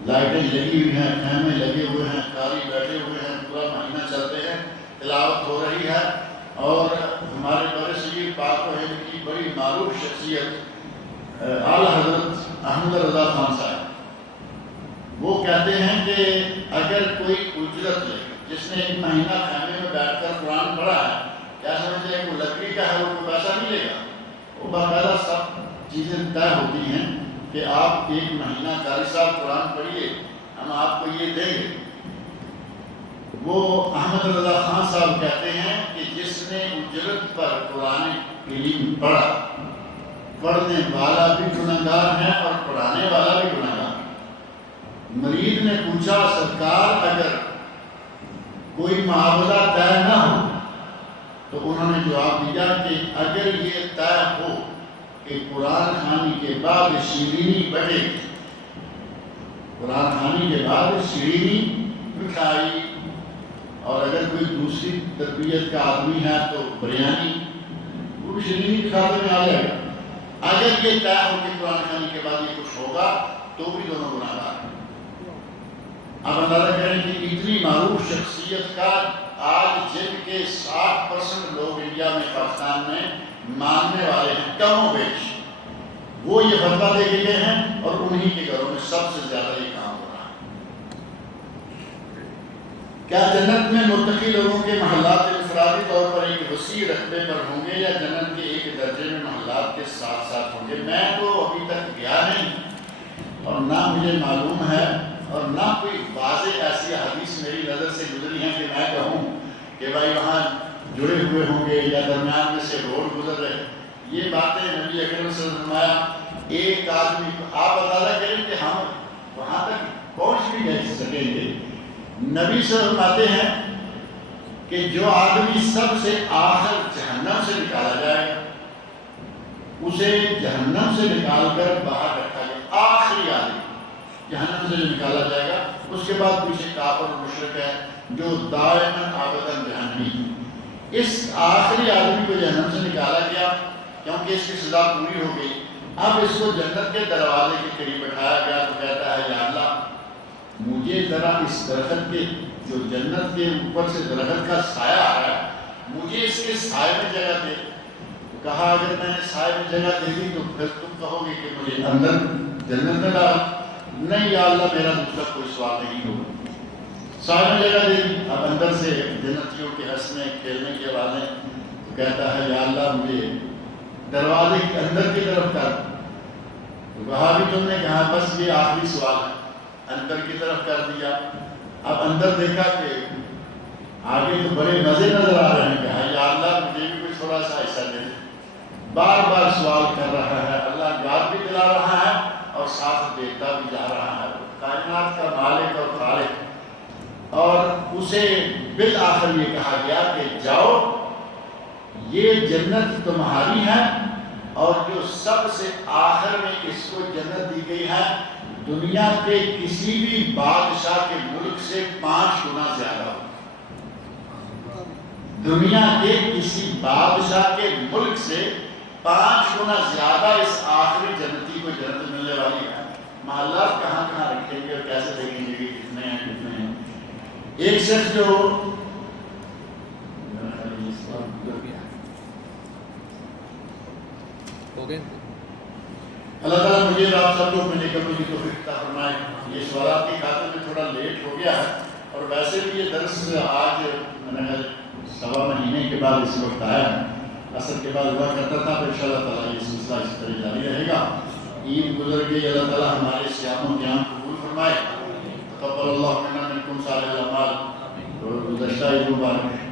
لائٹیں لگی ہوئی ہیں، خیمے لگے ہوئے ہیں، قاری بیٹھے ہوئے ہیں، پورا مہینہ چلتے ہیں، تلاوت ہو رہی ہے۔ اور ہمارے بر صغیر پاک و ہند کی بڑی معروف شخصیت اعلیٰ حضرت احمد رضا خان صاحب، وہ کہتے ہیں کہ اگر کوئی اجرت لے، جس نے ایک مہینہ خیمے میں بیٹھ کر قرآن پڑھا ہے، کیا سمجھتے ہیں کہ وہ لکڑی کا ہے، وہ کوئی پیسہ نہیں لے گا، وہ باقاعدہ سب چیزیں طے ہوتی ہیں کہ آپ ایک مہینہ قاری صاحب قرآن پڑھیے، ہم آپ کو یہ دیں گے۔ وہ احمد رضا خان صاحب کہتے ہیں کہ جس نے اجرت پر قرآن کریم پڑھا، پڑھنے والا بھی گنہگار ہے اور پڑھانے والا بھی گنہگار۔ مرید نے پوچھا سرکار اگر کوئی معاملہ طے نہ ہو، تو انہوں نے جواب دیا کہ اگر یہ طے ہو کہ قرآن خوانی کے بعد شیرینی بڑھے گی، قرآن خوانی کے بعد شیرینی مٹھائی، اور اگر کوئی دوسری تربیت کا آدمی ہے تو بریانی، وہ بھی شیرینی کھاتے میں آ جائے گا۔ اگر یہ طے ہو کہ قرآن خوانی کے بعد یہ کچھ ہوگا تو بھی دونوں گناہگار ہیں۔ اب اندازہ کریں کہ اتنی معروف شخصیت کا آج جن کے 60% لوگ انڈیا میں، پاکستان میں ماننے والے ہیں، کم و بیش، وہ یہ فتویٰ دے کے گئے ہیں، اور انہی کے گھروں میں سب سے زیادہ یہ کام ہو رہا ہے۔ کیا جنت میں متقی لوگوں کے محلات انفرادی طور پر ایک وسیع رقبے پر ہوں گے یا جنت کے ایک درجے میں محلات کے ساتھ ساتھ ہوں گے؟ میں تو ابھی تک گیا نہیں اور نہ مجھے معلوم ہے اور نہ کوئی واضح ایسی حدیث میری نظر سے گزری ہے کہ میں کہوں کہ بھائی وہاں جڑے ہوئے ہوں گے یا درمیان میں سے روڈ گزر رہے. یہ باتیں نبی اکرم صلی اللہ علیہ وسلم نے فرمایا ایک آدمی آپ اندازہ کریں کہ ہم وہاں تک پہنچ بھی نہیں سکیں گے. نبی صلی اللہ علیہ وسلم فرماتے ہیں کہ جو آدمی سب سے آخر جہنم سے نکالا جائے گا اسے جہنم سے نکال کر باہر رکھا جائے گا. آخری آدمی جہنم سے جو نکالا جائے گا اس کے بعد پیچھے کافر اور مشرک ہے جو دائماً ابداً جہنمی. اس آخری آدمی کو جہنم سے نکالا گیا کیونکہ اس کی سزا پوری ہو گئی. اب اس کو جنت کے دروازے کے قریب بٹھایا گیا تو کہتا ہے یا اللہ مجھے ذرا اس درخت کے جو جنت کے اوپر سے درخت کا سایہ آ رہا ہے مجھے اس کے سائے میں جگہ دے. کہا اگر میں نے سائے میں جگہ دے دی تو پھر تم کہو گے کہ مجھے اندر جنت میں ڈال. نہیں یا اللہ میرا دوسرا کوئی سوال نہیں ہوگا. سائے میں جگہ دے دی. اب اندر سے جنتیوں کے ہنسنے کھیلنے کی آوازیں. تو کہتا ہے یا اللہ مجھے دروازے کے اندر کی طرف کر. تو کہا بھی تم نے کہا بس یہ آخری سوال ہے. اندر کی طرف کر دیا. اب اندر دیکھا کہ آگے تو بڑے مزے نظر آ رہے ہیں. کہا یا اللہ مجھے بھی کوئی تھوڑا سا حصہ دے. بار بار سوال کر رہا ہے. اللہ یاد بھی دلا رہا ہے اور ساتھ دیتا بھی جا رہا ہے. کائنات کا مالک اور خالق. اور اسے بالآخر یہ کہا گیا کہ جاؤ یہ جنت تمہاری ہے اور جو سب سے آخر میں اس کو جنت دی گئی ہے دنیا کے کسی بھی بادشاہ کے ملک سے 5 گنا زیادہ ہو. دنیا کے کسی بادشاہ کے ملک سے 5 گنا زیادہ اس آخری جنتی کو جنت ملنے والی ہے. محلات کہاں کہاں رکھیں گے اور کیسے دیکھیں گے کہ کتنے ہیں کتنے ہیں. ایک شخص جو اللہ تعالیٰ مجھے اور آپ سب لوگ میں نکلنے کی توفیق عطا فرمائے. یہ سوالات کی خاطر میں تھوڑا لیٹ ہو گیا ہے اور ویسے بھی یہ درس آج میں نے 1.25 مہینے کے بعد اس وقت آیا ہے. اثر کے بعد ہوا کرتا تھا تو انشاءاللہ تعالیٰ یہ سلسلہ اس طرح جاری رہے گا. عید گزر گئی. اللہ تعالیٰ ہمارے صیام و قیام قبول فرمائے. تقبل اللہ منا منکم صالح الاعمال. اور گزشتہ عید مبارک